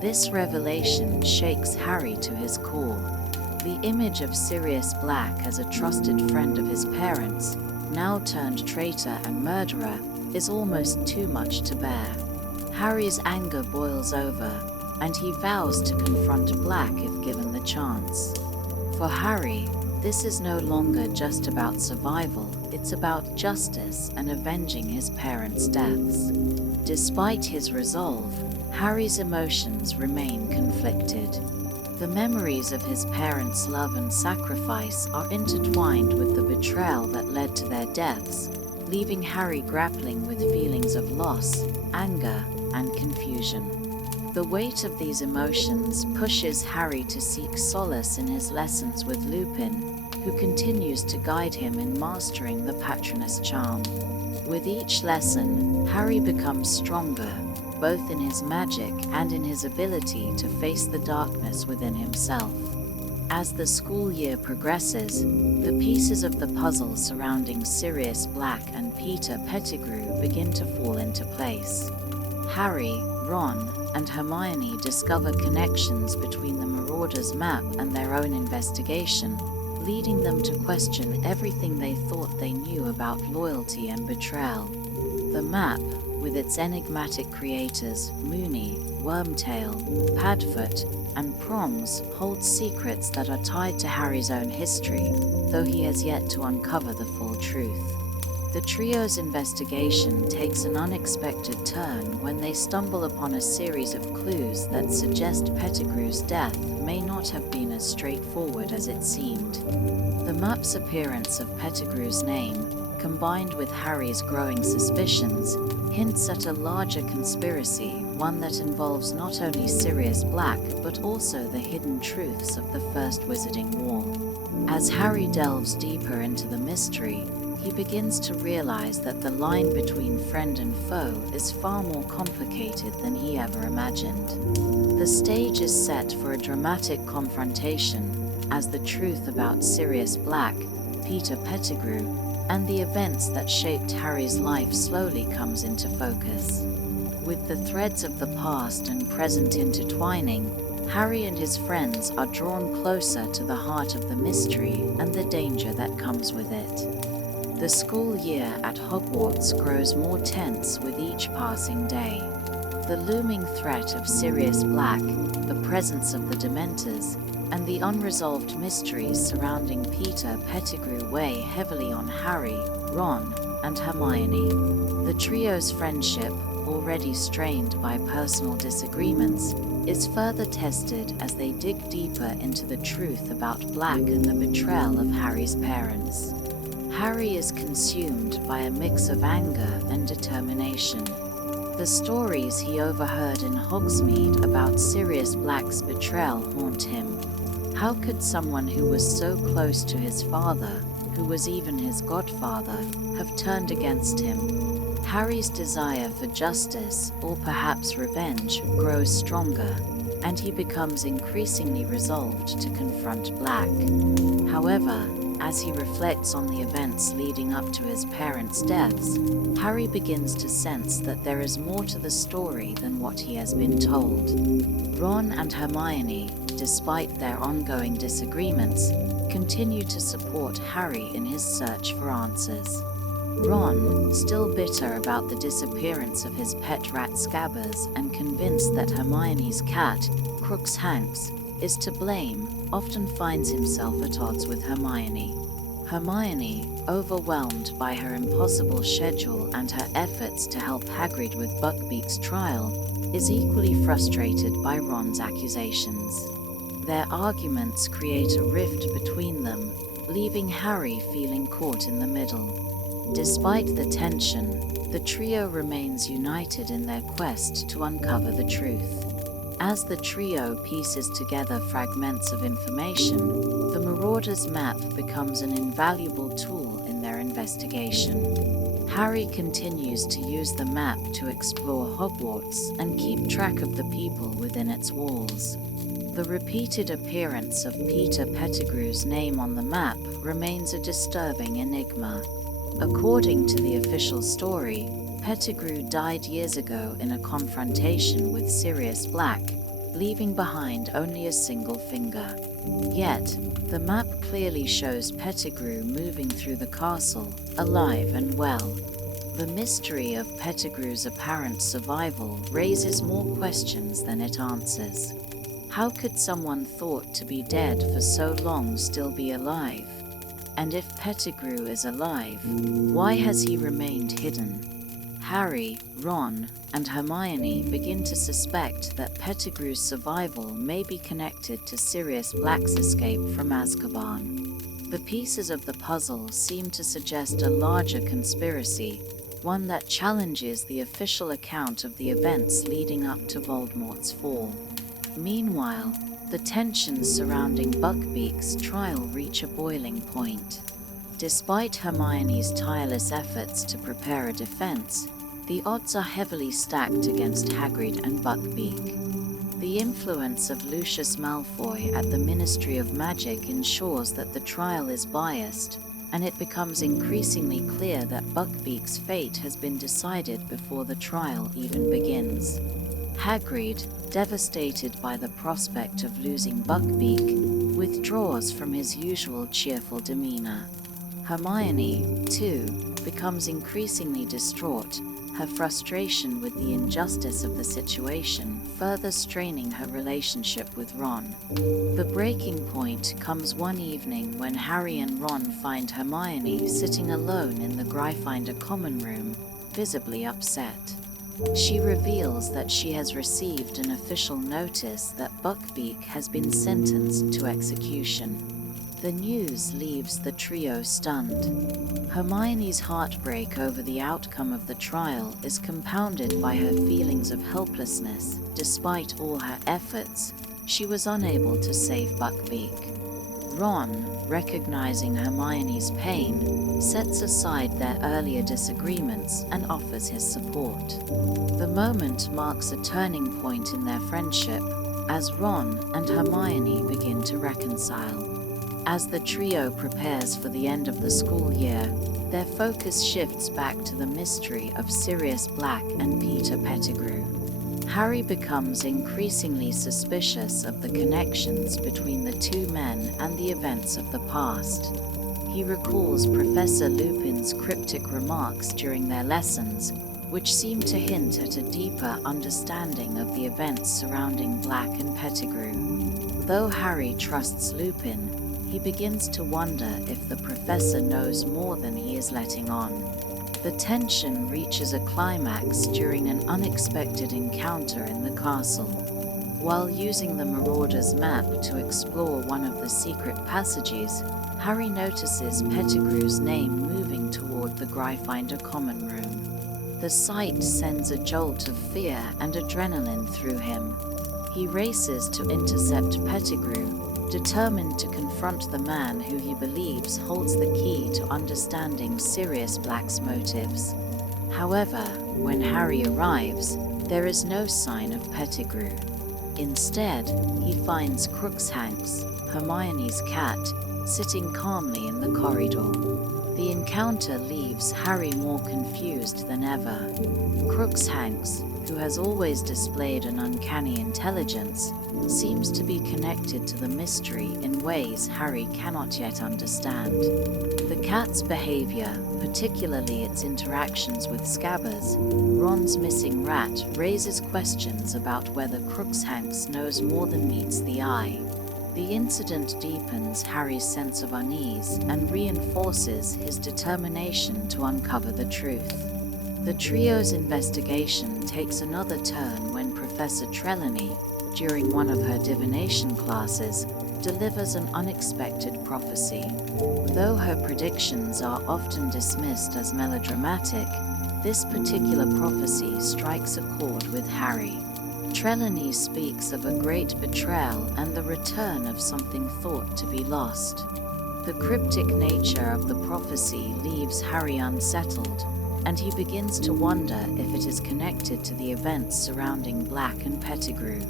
This revelation shakes Harry to his core. The image of Sirius Black as a trusted friend of his parents, now turned traitor and murderer, is almost too much to bear. Harry's anger boils over, and he vows to confront Black if given the chance. For Harry, this is no longer just about survival, it's about justice and avenging his parents' deaths. Despite his resolve, Harry's emotions remain conflicted. The memories of his parents' love and sacrifice are intertwined with the betrayal that led to their deaths, leaving Harry grappling with feelings of loss, anger, and confusion. The weight of these emotions pushes Harry to seek solace in his lessons with Lupin, who continues to guide him in mastering the Patronus charm. With each lesson, Harry becomes stronger, both in his magic and in his ability to face the darkness within himself. As the school year progresses, the pieces of the puzzle surrounding Sirius Black and Peter Pettigrew begin to fall into place. Harry, Ron, and Hermione discover connections between the Marauder's map and their own investigation, leading them to question everything they thought they knew about loyalty and betrayal. The map, with its enigmatic creators, Moony, Wormtail, Padfoot, and Prongs, holds secrets that are tied to Harry's own history, though he has yet to uncover the full truth. The trio's investigation takes an unexpected turn when they stumble upon a series of clues that suggest Pettigrew's death may not have been as straightforward as it seemed. The map's appearance of Pettigrew's name, combined with Harry's growing suspicions, hints at a larger conspiracy, one that involves not only Sirius Black but also the hidden truths of the First Wizarding War. As Harry delves deeper into the mystery, he begins to realize that the line between friend and foe is far more complicated than he ever imagined. The stage is set for a dramatic confrontation as the truth about Sirius Black, Peter Pettigrew, and the events that shaped Harry's life slowly comes into focus. With the threads of the past and present intertwining, Harry and his friends are drawn closer to the heart of the mystery and the danger that comes with it. The school year at Hogwarts grows more tense with each passing day. The looming threat of Sirius Black, the presence of the Dementors, and the unresolved mysteries surrounding Peter Pettigrew weigh heavily on Harry, Ron, and Hermione. The trio's friendship, already strained by personal disagreements, is further tested as they dig deeper into the truth about Black and the betrayal of Harry's parents. Harry is consumed by a mix of anger and determination. The stories he overheard in Hogsmeade about Sirius Black's betrayal haunt him. How could someone who was so close to his father, who was even his godfather, have turned against him? Harry's desire for justice, or perhaps revenge, grows stronger, and he becomes increasingly resolved to confront Black. However, as he reflects on the events leading up to his parents' deaths, Harry begins to sense that there is more to the story than what he has been told. Ron and Hermione, despite their ongoing disagreements, continue to support Harry in his search for answers. Ron, still bitter about the disappearance of his pet rat Scabbers and convinced that Hermione's cat, Crookshanks, is to blame, often finds himself at odds with Hermione. Hermione, overwhelmed by her impossible schedule and her efforts to help Hagrid with Buckbeak's trial, is equally frustrated by Ron's accusations. Their arguments create a rift between them, leaving Harry feeling caught in the middle. Despite the tension, the trio remains united in their quest to uncover the truth. As the trio pieces together fragments of information, the Marauder's map becomes an invaluable tool in their investigation. Harry continues to use the map to explore Hogwarts and keep track of the people within its walls. The repeated appearance of Peter Pettigrew's name on the map remains a disturbing enigma. According to the official story, Pettigrew died years ago in a confrontation with Sirius Black, leaving behind only a single finger. Yet, the map clearly shows Pettigrew moving through the castle, alive and well. The mystery of Pettigrew's apparent survival raises more questions than it answers. How could someone thought to be dead for so long still be alive? And if Pettigrew is alive, why has he remained hidden? Harry, Ron, and Hermione begin to suspect that Pettigrew's survival may be connected to Sirius Black's escape from Azkaban. The pieces of the puzzle seem to suggest a larger conspiracy, one that challenges the official account of the events leading up to Voldemort's fall. Meanwhile, the tensions surrounding Buckbeak's trial reach a boiling point. Despite Hermione's tireless efforts to prepare a defense, the odds are heavily stacked against Hagrid and Buckbeak. The influence of Lucius Malfoy at the Ministry of Magic ensures that the trial is biased, and it becomes increasingly clear that Buckbeak's fate has been decided before the trial even begins. Hagrid, devastated by the prospect of losing Buckbeak, withdraws from his usual cheerful demeanor. Hermione, too, becomes increasingly distraught, her frustration with the injustice of the situation further straining her relationship with Ron. The breaking point comes one evening when Harry and Ron find Hermione sitting alone in the Gryffindor common room, visibly upset. She reveals that she has received an official notice that Buckbeak has been sentenced to execution. The news leaves the trio stunned. Hermione's heartbreak over the outcome of the trial is compounded by her feelings of helplessness. Despite all her efforts, she was unable to save Buckbeak. Ron, recognizing Hermione's pain, sets aside their earlier disagreements and offers his support. The moment marks a turning point in their friendship, as Ron and Hermione begin to reconcile. As the trio prepares for the end of the school year, their focus shifts back to the mystery of Sirius Black and Peter Pettigrew. Harry becomes increasingly suspicious of the connections between the two men and the events of the past. He recalls Professor Lupin's cryptic remarks during their lessons, which seem to hint at a deeper understanding of the events surrounding Black and Pettigrew. Though Harry trusts Lupin, he begins to wonder if the professor knows more than he is letting on. The tension reaches a climax during an unexpected encounter in the castle. While using the Marauder's map to explore one of the secret passages, Harry notices Pettigrew's name moving toward the Gryffindor common room. The sight sends a jolt of fear and adrenaline through him. He races to intercept Pettigrew, determined to confront the man who he believes holds the key to understanding Sirius Black's motives. However, when Harry arrives, there is no sign of Pettigrew. Instead, he finds Crookshanks, Hermione's cat, sitting calmly in the corridor. The encounter leaves Harry more confused than ever. Crookshanks, who has always displayed an uncanny intelligence, seems to be connected to the mystery in ways Harry cannot yet understand. The cat's behavior, particularly its interactions with Scabbers, Ron's missing rat, raises questions about whether Crookshanks knows more than meets the eye. The incident deepens Harry's sense of unease and reinforces his determination to uncover the truth. The trio's investigation takes another turn when Professor Trelawney, during one of her divination classes, delivers an unexpected prophecy. Though her predictions are often dismissed as melodramatic, this particular prophecy strikes a chord with Harry. Trelawney speaks of a great betrayal and the return of something thought to be lost. The cryptic nature of the prophecy leaves Harry unsettled, and he begins to wonder if it is connected to the events surrounding Black and Pettigrew.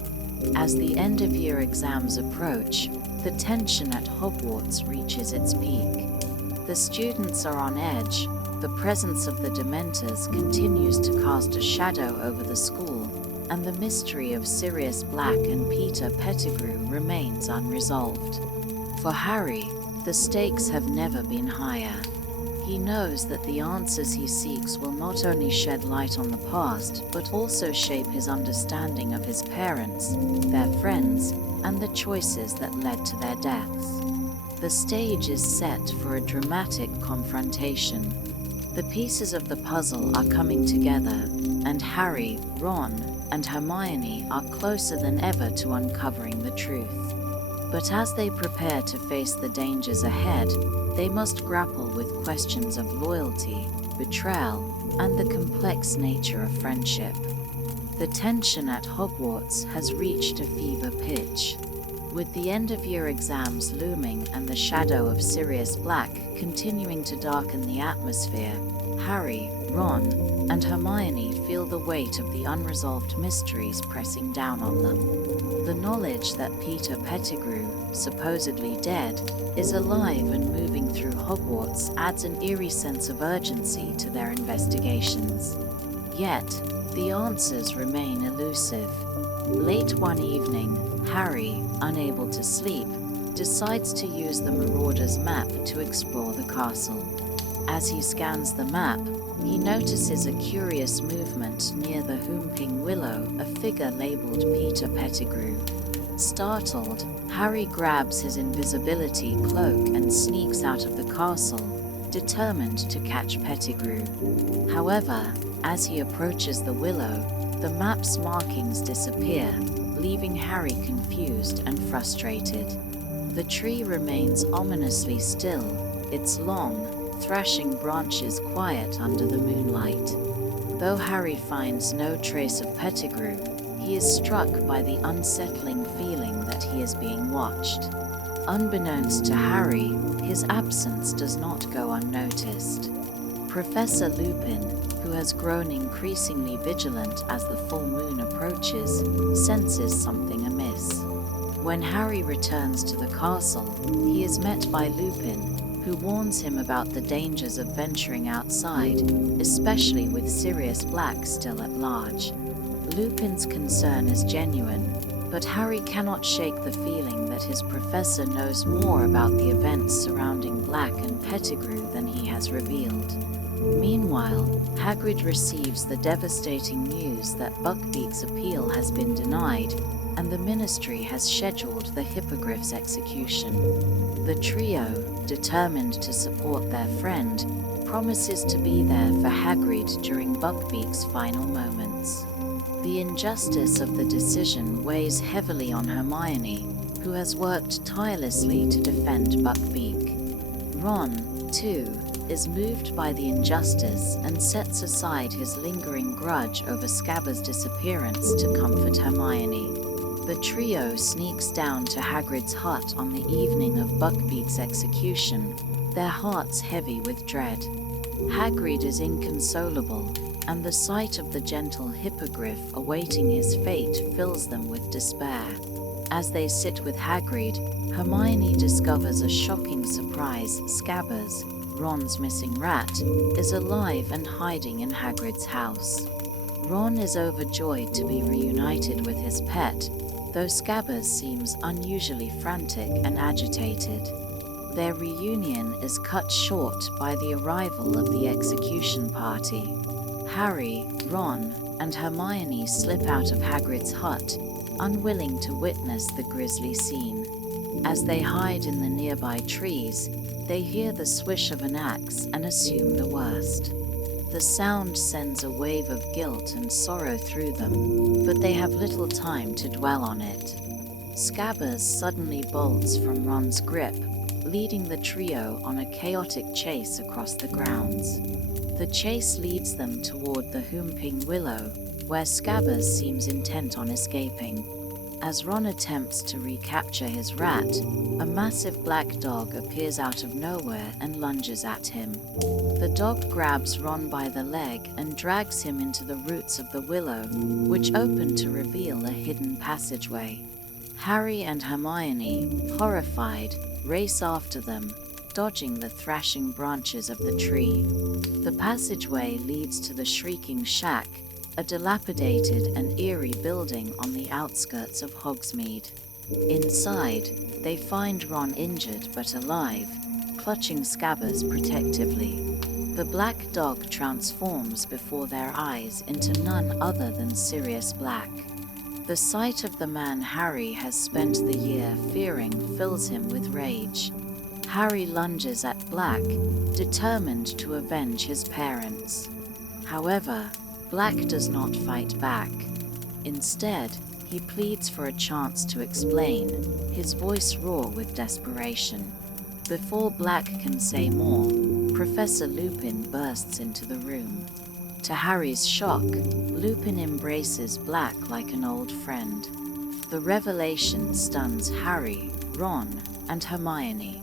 As the end-of-year exams approach, the tension at Hogwarts reaches its peak. The students are on edge. The presence of the Dementors continues to cast a shadow over the school, and the mystery of Sirius Black and Peter Pettigrew remains unresolved. For Harry, the stakes have never been higher. He knows that the answers he seeks will not only shed light on the past, but also shape his understanding of his parents, their friends, and the choices that led to their deaths. The stage is set for a dramatic confrontation. The pieces of the puzzle are coming together, and Harry, Ron, and Hermione are closer than ever to uncovering the truth. But as they prepare to face the dangers ahead, they must grapple with questions of loyalty, betrayal, and the complex nature of friendship. The tension at Hogwarts has reached a fever pitch. With the end-of-year exams looming and the shadow of Sirius Black continuing to darken the atmosphere, Harry, Ron, and Hermione feel the weight of the unresolved mysteries pressing down on them. The knowledge that Peter Pettigrew, supposedly dead, is alive and moving through Hogwarts adds an eerie sense of urgency to their investigations. Yet, the answers remain elusive. Late one evening, Harry, unable to sleep, decides to use the Marauder's map to explore the castle. As he scans the map, he notices a curious movement near the Whomping Willow, a figure labeled Peter Pettigrew. Startled, Harry grabs his invisibility cloak and sneaks out of the castle, determined to catch Pettigrew. However, as he approaches the willow, the map's markings disappear, leaving Harry confused and frustrated. The tree remains ominously still, its long, thrashing branches quiet under the moonlight. Though Harry finds no trace of Pettigrew, he is struck by the unsettling feeling that he is being watched. Unbeknownst to Harry, his absence does not go unnoticed. Professor Lupin, who has grown increasingly vigilant as the full moon approaches, senses something amiss. When Harry returns to the castle, he is met by Lupin, who warns him about the dangers of venturing outside, especially with Sirius Black still at large. Lupin's concern is genuine, but Harry cannot shake the feeling that his professor knows more about the events surrounding Black and Pettigrew than he has revealed. Meanwhile, Hagrid receives the devastating news that Buckbeak's appeal has been denied, and the Ministry has scheduled the Hippogriff's execution. The trio, determined to support their friend, promises to be there for Hagrid during Buckbeak's final moments. The injustice of the decision weighs heavily on Hermione, who has worked tirelessly to defend Buckbeak. Ron, too, is moved by the injustice and sets aside his lingering grudge over Scabbers' disappearance to comfort Hermione. The trio sneaks down to Hagrid's hut on the evening of Buckbeak's execution, their hearts heavy with dread. Hagrid is inconsolable, and the sight of the gentle hippogriff awaiting his fate fills them with despair. As they sit with Hagrid, Hermione discovers a shocking surprise: Scabbers, Ron's missing rat, is alive and hiding in Hagrid's house. Ron is overjoyed to be reunited with his pet, though Scabbers seems unusually frantic and agitated. Their reunion is cut short by the arrival of the execution party. Harry, Ron, and Hermione slip out of Hagrid's hut, unwilling to witness the grisly scene. As they hide in the nearby trees, they hear the swish of an axe and assume the worst. The sound sends a wave of guilt and sorrow through them, but they have little time to dwell on it. Scabbers suddenly bolts from Ron's grip, leading the trio on a chaotic chase across the grounds. The chase leads them toward the Whomping Willow, where Scabbers seems intent on escaping. As Ron attempts to recapture his rat, a massive black dog appears out of nowhere and lunges at him. The dog grabs Ron by the leg and drags him into the roots of the willow, which open to reveal a hidden passageway. Harry and Hermione, horrified, race after them, dodging the thrashing branches of the tree. The passageway leads to the Shrieking Shack, a dilapidated and eerie building on the outskirts of Hogsmeade. Inside, they find Ron injured but alive, clutching Scabbers protectively. The black dog transforms before their eyes into none other than Sirius Black. The sight of the man Harry has spent the year fearing fills him with rage. Harry lunges at Black, determined to avenge his parents. However, Black does not fight back. Instead, he pleads for a chance to explain, his voice raw with desperation. Before Black can say more, Professor Lupin bursts into the room. To Harry's shock, Lupin embraces Black like an old friend. The revelation stuns Harry, Ron, and Hermione.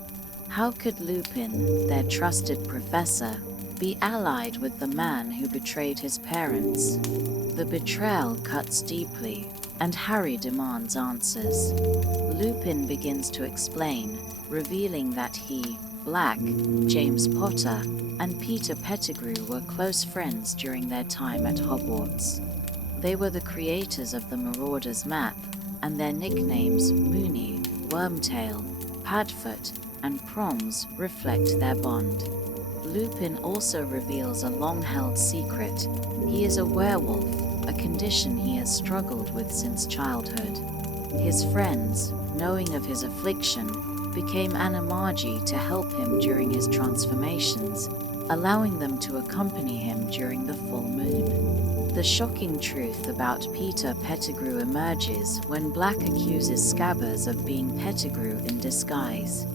How could Lupin, their trusted professor, be allied with the man who betrayed his parents? The betrayal cuts deeply, and Harry demands answers. Lupin begins to explain, revealing that he, Black, James Potter, and Peter Pettigrew were close friends during their time at Hogwarts. They were the creators of the Marauder's map, and their nicknames Moony, Wormtail, Padfoot, and Prongs reflect their bond. Lupin also reveals a long-held secret. He is a werewolf, a condition he has struggled with since childhood. His friends, knowing of his affliction, became animagi to help him during his transformations, allowing them to accompany him during the full moon. The shocking truth about Peter Pettigrew emerges when Black accuses Scabbers of being Pettigrew in disguise.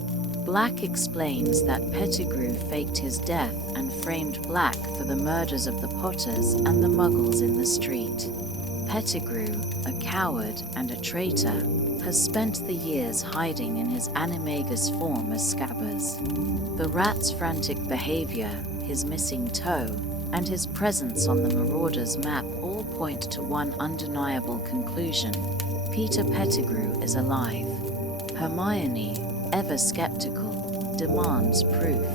Black explains that Pettigrew faked his death and framed Black for the murders of the Potters and the Muggles in the street. Pettigrew, a coward and a traitor, has spent the years hiding in his animagus form as Scabbers. The rat's frantic behavior, his missing toe, and his presence on the Marauder's map all point to one undeniable conclusion: Peter Pettigrew is alive. Hermione, ever skeptical, demands proof.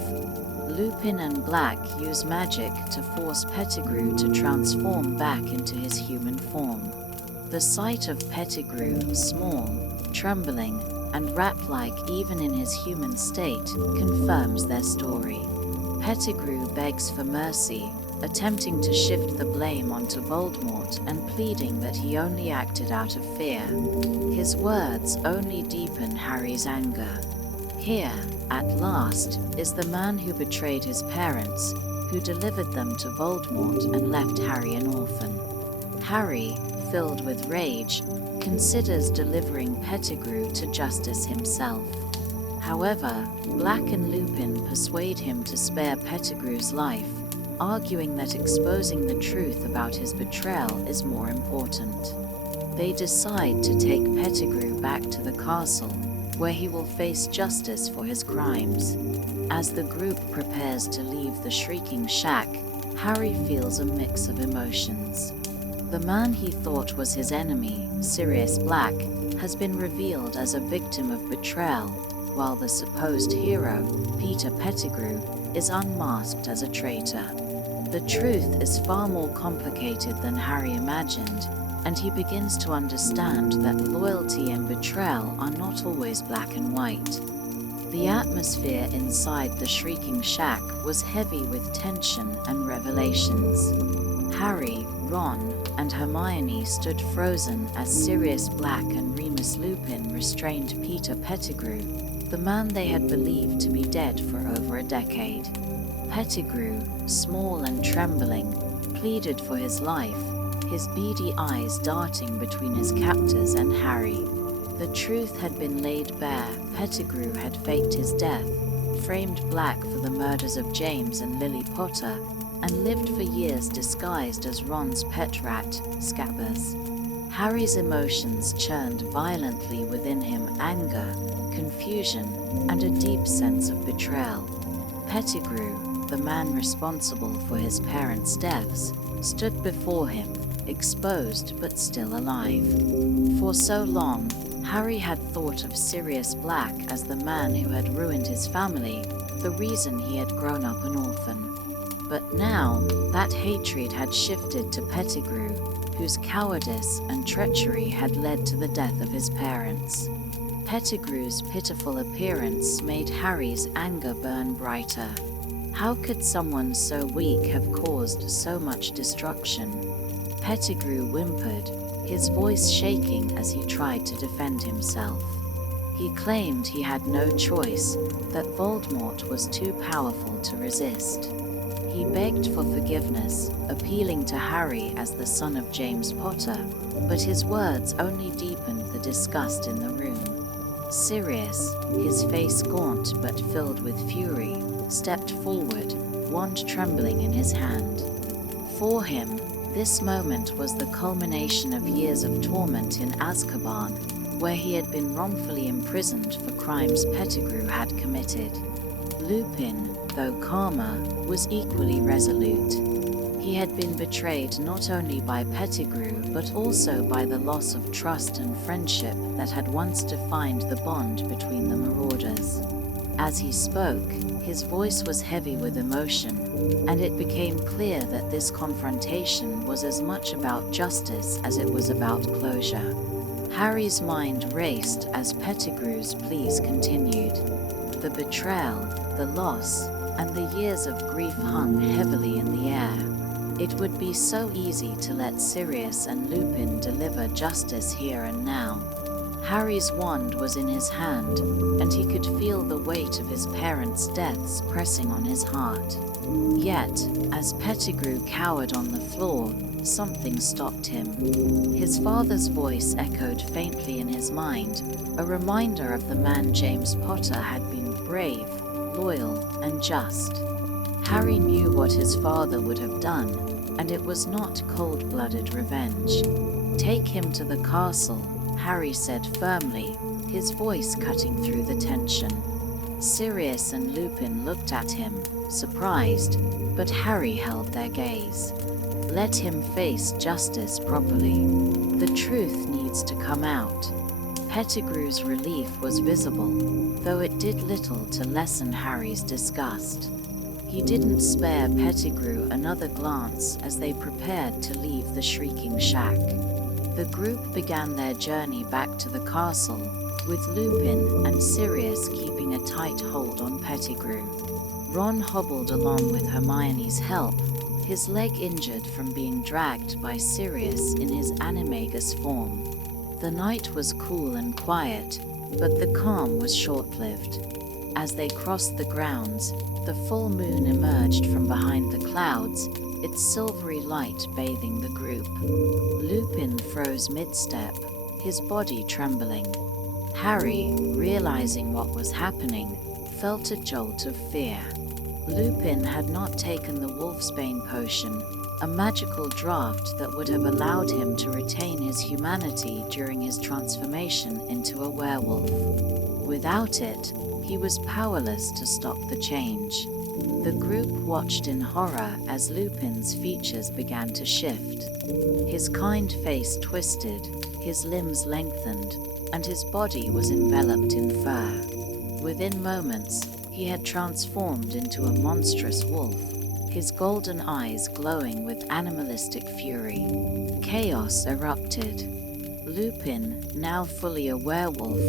Lupin and Black use magic to force Pettigrew to transform back into his human form. The sight of Pettigrew, small, trembling, and rat-like even in his human state, confirms their story. Pettigrew begs for mercy, attempting to shift the blame onto Voldemort and pleading that he only acted out of fear. His words only deepen Harry's anger. Here, at last, is the man who betrayed his parents, who delivered them to Voldemort and left Harry an orphan. Harry, filled with rage, considers delivering Pettigrew to justice himself. However, Black and Lupin persuade him to spare Pettigrew's life, arguing that exposing the truth about his betrayal is more important. They decide to take Pettigrew back to the castle, where he will face justice for his crimes. As the group prepares to leave the Shrieking Shack, Harry feels a mix of emotions. The man he thought was his enemy, Sirius Black, has been revealed as a victim of betrayal, while the supposed hero, Peter Pettigrew, is unmasked as a traitor. The truth is far more complicated than Harry imagined, and he begins to understand that loyalty and betrayal are not always black and white. The atmosphere inside the Shrieking Shack was heavy with tension and revelations. Harry, Ron, and Hermione stood frozen as Sirius Black and Remus Lupin restrained Peter Pettigrew, the man they had believed to be dead for over a decade. Pettigrew, small and trembling, pleaded for his life, his beady eyes darting between his captors and Harry. The truth had been laid bare. Pettigrew had faked his death, framed Black for the murders of James and Lily Potter, and lived for years disguised as Ron's pet rat, Scabbers. Harry's emotions churned violently within him: anger, confusion, and a deep sense of betrayal. Pettigrew, the man responsible for his parents' deaths, stood before him, exposed but still alive. For so long, Harry had thought of Sirius Black as the man who had ruined his family, the reason he had grown up an orphan. But now, that hatred had shifted to Pettigrew, whose cowardice and treachery had led to the death of his parents. Pettigrew's pitiful appearance made Harry's anger burn brighter. How could someone so weak have caused so much destruction? Pettigrew whimpered, his voice shaking as he tried to defend himself. He claimed he had no choice, that Voldemort was too powerful to resist. He begged for forgiveness, appealing to Harry as the son of James Potter, but his words only deepened the disgust in the room. Sirius, his face gaunt but filled with fury, stepped forward, wand trembling in his hand. For him, this moment was the culmination of years of torment in Azkaban, where he had been wrongfully imprisoned for crimes Pettigrew had committed. Lupin, though calmer, was equally resolute. He had been betrayed not only by Pettigrew but also by the loss of trust and friendship that had once defined the bond between the Marauders. As he spoke, his voice was heavy with emotion, and it became clear that this confrontation was as much about justice as it was about closure. Harry's mind raced as Pettigrew's pleas continued. The betrayal, the loss, and the years of grief hung heavily in the air. It would be so easy to let Sirius and Lupin deliver justice here and now. Harry's wand was in his hand, and he could feel the weight of his parents' deaths pressing on his heart. Yet, as Pettigrew cowered on the floor, something stopped him. His father's voice echoed faintly in his mind, a reminder of the man James Potter had been: brave, loyal, and just. Harry knew what his father would have done, and it was not cold-blooded revenge. "Take him to the castle," Harry said firmly, his voice cutting through the tension. Sirius and Lupin looked at him, surprised, but Harry held their gaze. Let him face justice properly. The truth needs to come out. Pettigrew's relief was visible, though it did little to lessen Harry's disgust. He didn't spare Pettigrew another glance as they prepared to leave the Shrieking Shack. The group began their journey back to the castle, with Lupin and Sirius keeping a tight hold on Pettigrew. Ron hobbled along with Hermione's help, his leg injured from being dragged by Sirius in his animagus form. The night was cool and quiet, but the calm was short-lived. As they crossed the grounds, the full moon emerged from behind the clouds, its silvery light bathing the group. Lupin froze mid-step, his body trembling. Harry, realizing what was happening, felt a jolt of fear. Lupin had not taken the Wolfsbane potion, a magical draught that would have allowed him to retain his humanity during his transformation into a werewolf. Without it, he was powerless to stop the change. The group watched in horror as Lupin's features began to shift. His kind face twisted, his limbs lengthened, and his body was enveloped in fur. Within moments, he had transformed into a monstrous wolf, his golden eyes glowing with animalistic fury. Chaos erupted. Lupin, now fully a werewolf,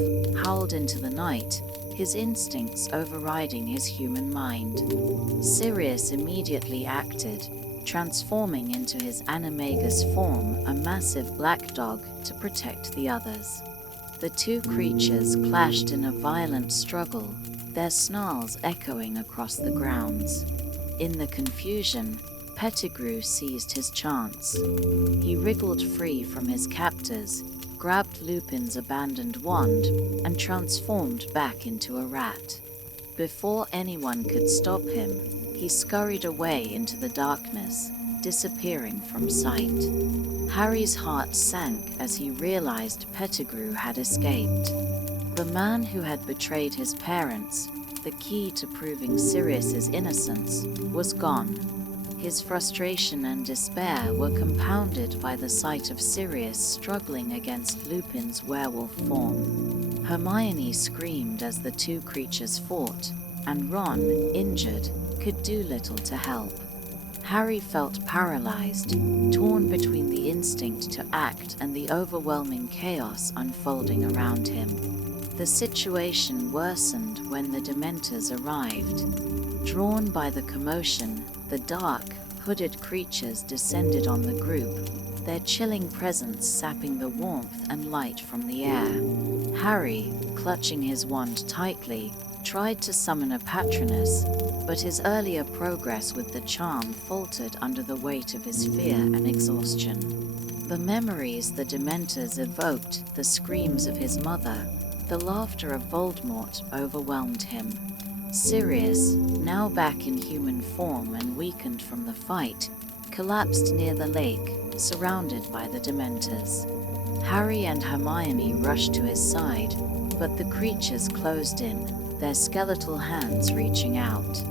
howled into the night, his instincts overriding his human mind. Sirius immediately acted, transforming into his animagus form a massive black dog to protect the others. The two creatures clashed in a violent struggle, their snarls echoing across the grounds. In the confusion, Pettigrew seized his chance. He wriggled free from his captors, grabbed Lupin's abandoned wand, and transformed back into a rat. Before anyone could stop him, he scurried away into the darkness, disappearing from sight. Harry's heart sank as he realized Pettigrew had escaped. The man who had betrayed his parents, the key to proving Sirius's innocence, was gone. His frustration and despair were compounded by the sight of Sirius struggling against Lupin's werewolf form. Hermione screamed as the two creatures fought, and Ron, injured, could do little to help. Harry felt paralyzed, torn between the instinct to act and the overwhelming chaos unfolding around him. The situation worsened when the Dementors arrived. Drawn by the commotion, the dark, hooded creatures descended on the group, their chilling presence sapping the warmth and light from the air. Harry, clutching his wand tightly, tried to summon a Patronus, but his earlier progress with the charm faltered under the weight of his fear and exhaustion. The memories the Dementors evoked, the screams of his mother, the laughter of Voldemort overwhelmed him. Sirius, now back in human form and weakened from the fight, collapsed near the lake, surrounded by the Dementors. Harry and Hermione rushed to his side, but the creatures closed in, their skeletal hands reaching out.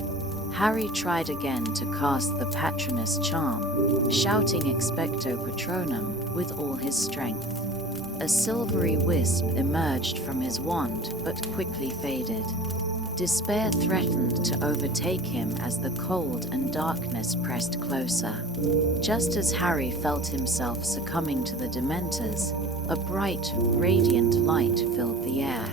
Harry tried again to cast the Patronus charm, shouting Expecto Patronum with all his strength. A silvery wisp emerged from his wand, but quickly faded. Despair threatened to overtake him as the cold and darkness pressed closer. Just as Harry felt himself succumbing to the Dementors, a bright, radiant light filled the air.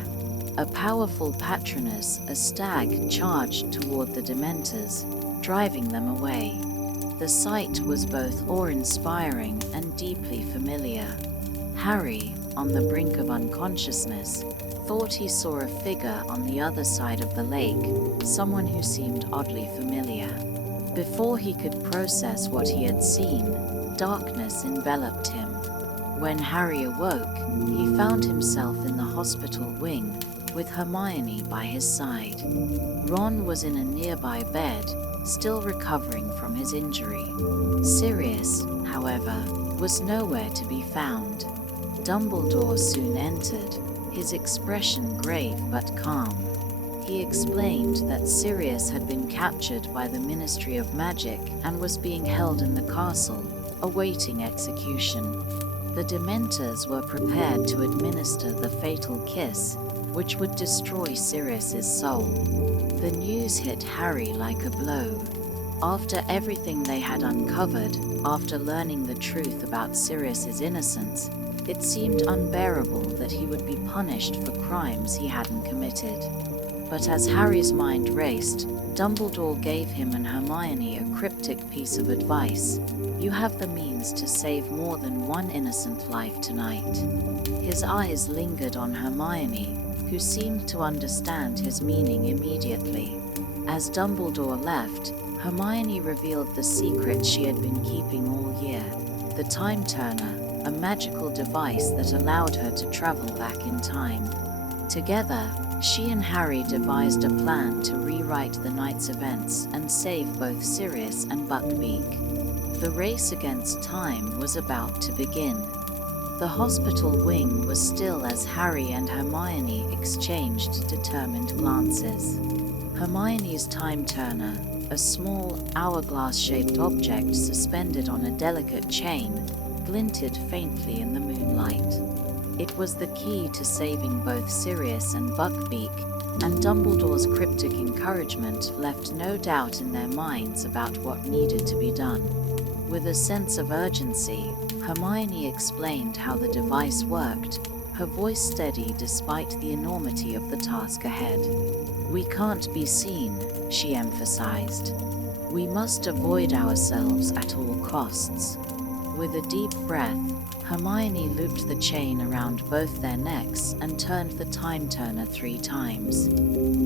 A powerful Patronus, a stag, charged toward the Dementors, driving them away. The sight was both awe-inspiring and deeply familiar. Harry, on the brink of unconsciousness, thought he saw a figure on the other side of the lake, someone who seemed oddly familiar. Before he could process what he had seen, darkness enveloped him. When Harry awoke, he found himself in the hospital wing, with Hermione by his side. Ron was in a nearby bed, still recovering from his injury. Sirius, however, was nowhere to be found. Dumbledore soon entered, his expression grave but calm. He explained that Sirius had been captured by the Ministry of Magic and was being held in the castle, awaiting execution. The Dementors were prepared to administer the fatal kiss, which would destroy Sirius's soul. The news hit Harry like a blow. After everything they had uncovered, after learning the truth about Sirius's innocence, it seemed unbearable that he would be punished for crimes he hadn't committed. But as Harry's mind raced, Dumbledore gave him and Hermione a cryptic piece of advice. You have the means to save more than one innocent life tonight. His eyes lingered on Hermione, who seemed to understand his meaning immediately. As Dumbledore left, Hermione revealed the secret she had been keeping all year, the Time Turner, a magical device that allowed her to travel back in time. Together, she and Harry devised a plan to rewrite the night's events and save both Sirius and Buckbeak. The race against time was about to begin. The hospital wing was still as Harry and Hermione exchanged determined glances. Hermione's Time Turner, a small, hourglass-shaped object suspended on a delicate chain, glinted faintly in the moonlight. It was the key to saving both Sirius and Buckbeak, and Dumbledore's cryptic encouragement left no doubt in their minds about what needed to be done. With a sense of urgency, Hermione explained how the device worked, her voice steady despite the enormity of the task ahead. "We can't be seen," she emphasized. "We must avoid ourselves at all costs." With a deep breath, Hermione looped the chain around both their necks and turned the time turner 3 times.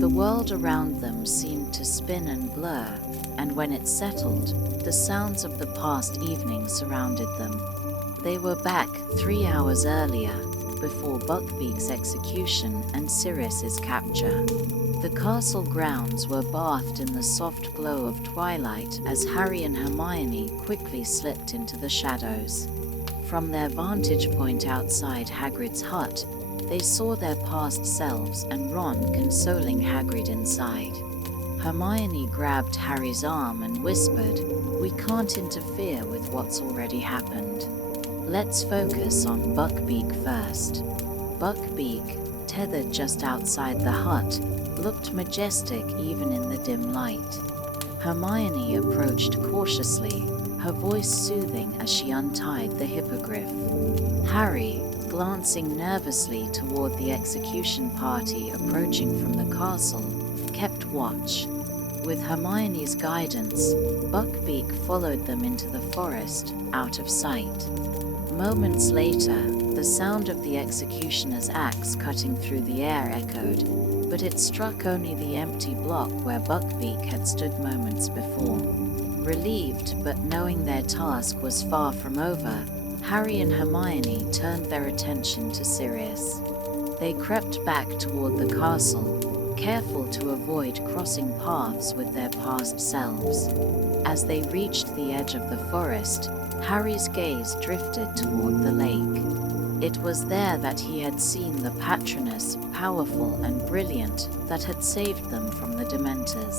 The world around them seemed to spin and blur, and when it settled, the sounds of the past evening surrounded them. They were back 3 hours earlier, before Buckbeak's execution and Sirius's capture. The castle grounds were bathed in the soft glow of twilight as Harry and Hermione quickly slipped into the shadows. From their vantage point outside Hagrid's hut, they saw their past selves and Ron consoling Hagrid inside. Hermione grabbed Harry's arm and whispered, "We can't interfere with what's already happened. Let's focus on Buckbeak first." Buckbeak, tethered just outside the hut, looked majestic even in the dim light. Hermione approached cautiously, her voice soothing as she untied the hippogriff. Harry, glancing nervously toward the execution party approaching from the castle, kept watch. With Hermione's guidance, Buckbeak followed them into the forest, out of sight. Moments later, the sound of the executioner's axe cutting through the air echoed, but it struck only the empty block where Buckbeak had stood moments before. Relieved, but knowing their task was far from over, Harry and Hermione turned their attention to Sirius. They crept back toward the castle, careful to avoid crossing paths with their past selves. As they reached the edge of the forest, Harry's gaze drifted toward the lake. It was there that he had seen the Patronus, powerful and brilliant, that had saved them from the Dementors.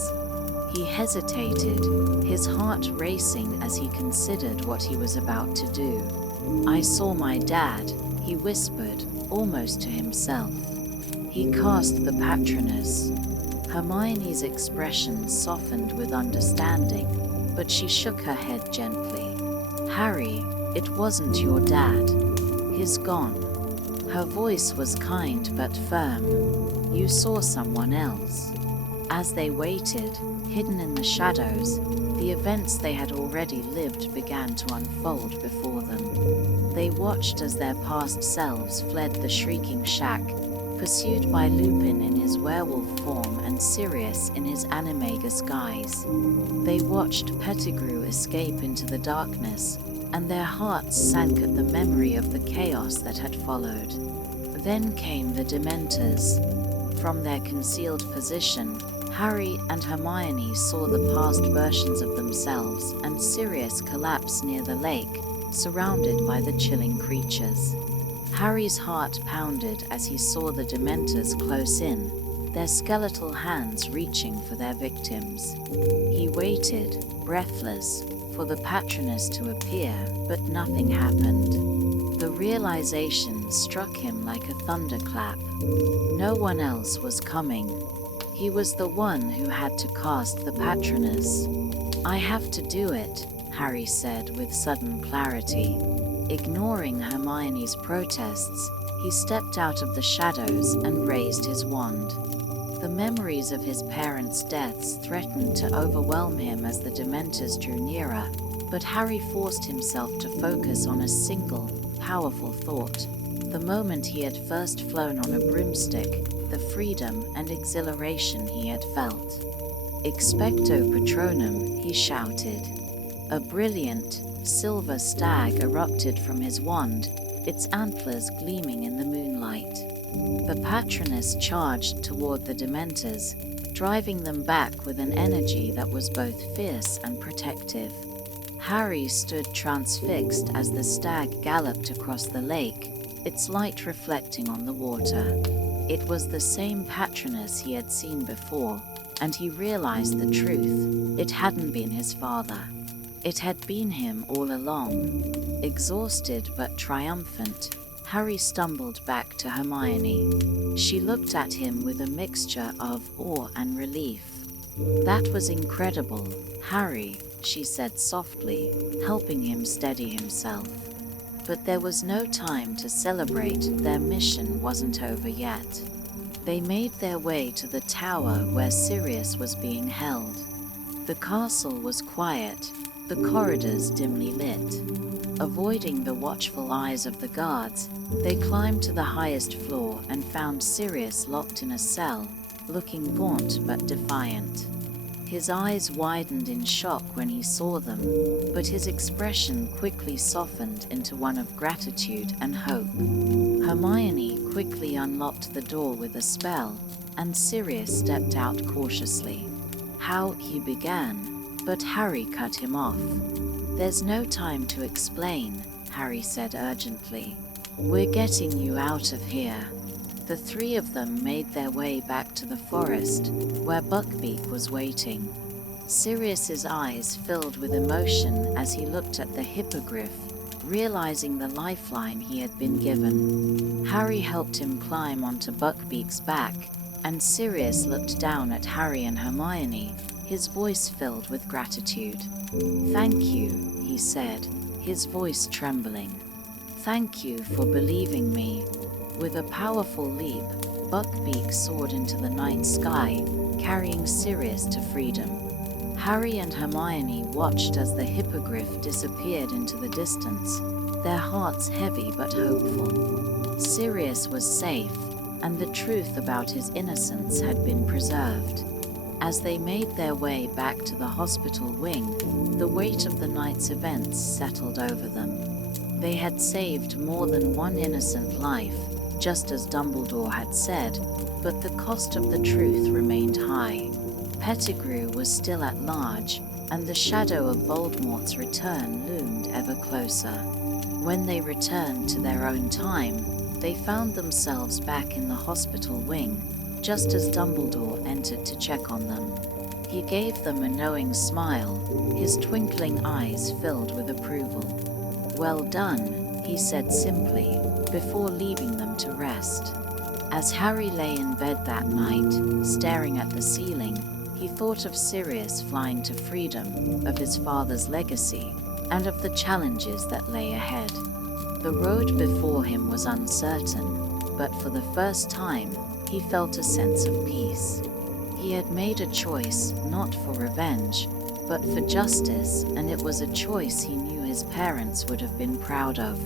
He hesitated, his heart racing as he considered what he was about to do. "I saw my dad," he whispered, almost to himself. "He cast the Patronus." Hermione's expression softened with understanding, but she shook her head gently. "Harry, it wasn't your dad. He's gone." Her voice was kind but firm. "You saw someone else." As they waited, hidden in the shadows, the events they had already lived began to unfold before them. They watched as their past selves fled the Shrieking Shack, pursued by Lupin in his werewolf form and Sirius in his animagus guise. They watched Pettigrew escape into the darkness, and their hearts sank at the memory of the chaos that had followed. Then came the Dementors. From their concealed position, Harry and Hermione saw the past versions of themselves and Sirius collapse near the lake, surrounded by the chilling creatures. Harry's heart pounded as he saw the Dementors close in, their skeletal hands reaching for their victims. He waited, breathless, for the Patronus to appear, but nothing happened. The realization struck him like a thunderclap. No one else was coming. He was the one who had to cast the Patronus. "I have to do it," Harry said with sudden clarity. Ignoring Hermione's protests, he stepped out of the shadows and raised his wand. The memories of his parents' deaths threatened to overwhelm him as the Dementors drew nearer, but Harry forced himself to focus on a single, powerful thought: the moment he had first flown on a broomstick, the freedom and exhilaration he had felt. "Expecto Patronum," he shouted. A brilliant, silver stag erupted from his wand, its antlers gleaming in the moonlight. The Patronus charged toward the Dementors, driving them back with an energy that was both fierce and protective. Harry stood transfixed as the stag galloped across the lake, its light reflecting on the water. It was the same Patronus he had seen before, and he realized the truth. It hadn't been his father. It had been him all along. Exhausted but triumphant, Harry stumbled back to Hermione. She looked at him with a mixture of awe and relief. "That was incredible, Harry," she said softly, helping him steady himself. But there was no time to celebrate, their mission wasn't over yet. They made their way to the tower where Sirius was being held. The castle was quiet, the corridors dimly lit. Avoiding the watchful eyes of the guards, they climbed to the highest floor and found Sirius locked in a cell, looking gaunt but defiant. His eyes widened in shock when he saw them, but his expression quickly softened into one of gratitude and hope. Hermione quickly unlocked the door with a spell, and Sirius stepped out cautiously. How he began, but Harry cut him off. "There's no time to explain," Harry said urgently. "We're getting you out of here." The three of them made their way back to the forest, where Buckbeak was waiting. Sirius's eyes filled with emotion as he looked at the hippogriff, realizing the lifeline he had been given. Harry helped him climb onto Buckbeak's back, and Sirius looked down at Harry and Hermione, his voice filled with gratitude. "Thank you," he said, his voice trembling. "Thank you for believing me." With a powerful leap, Buckbeak soared into the night sky, carrying Sirius to freedom. Harry and Hermione watched as the hippogriff disappeared into the distance, their hearts heavy but hopeful. Sirius was safe, and the truth about his innocence had been preserved. As they made their way back to the hospital wing, the weight of the night's events settled over them. They had saved more than one innocent life, just as Dumbledore had said, but the cost of the truth remained high. Pettigrew was still at large, and the shadow of Voldemort's return loomed ever closer. When they returned to their own time, they found themselves back in the hospital wing, just as Dumbledore entered to check on them. He gave them a knowing smile, his twinkling eyes filled with approval. "Well done," he said simply, before leaving them to rest. As Harry lay in bed that night, staring at the ceiling, he thought of Sirius flying to freedom, of his father's legacy, and of the challenges that lay ahead. The road before him was uncertain, but for the first time, he felt a sense of peace. He had made a choice not for revenge, but for justice, and it was a choice he knew his parents would have been proud of.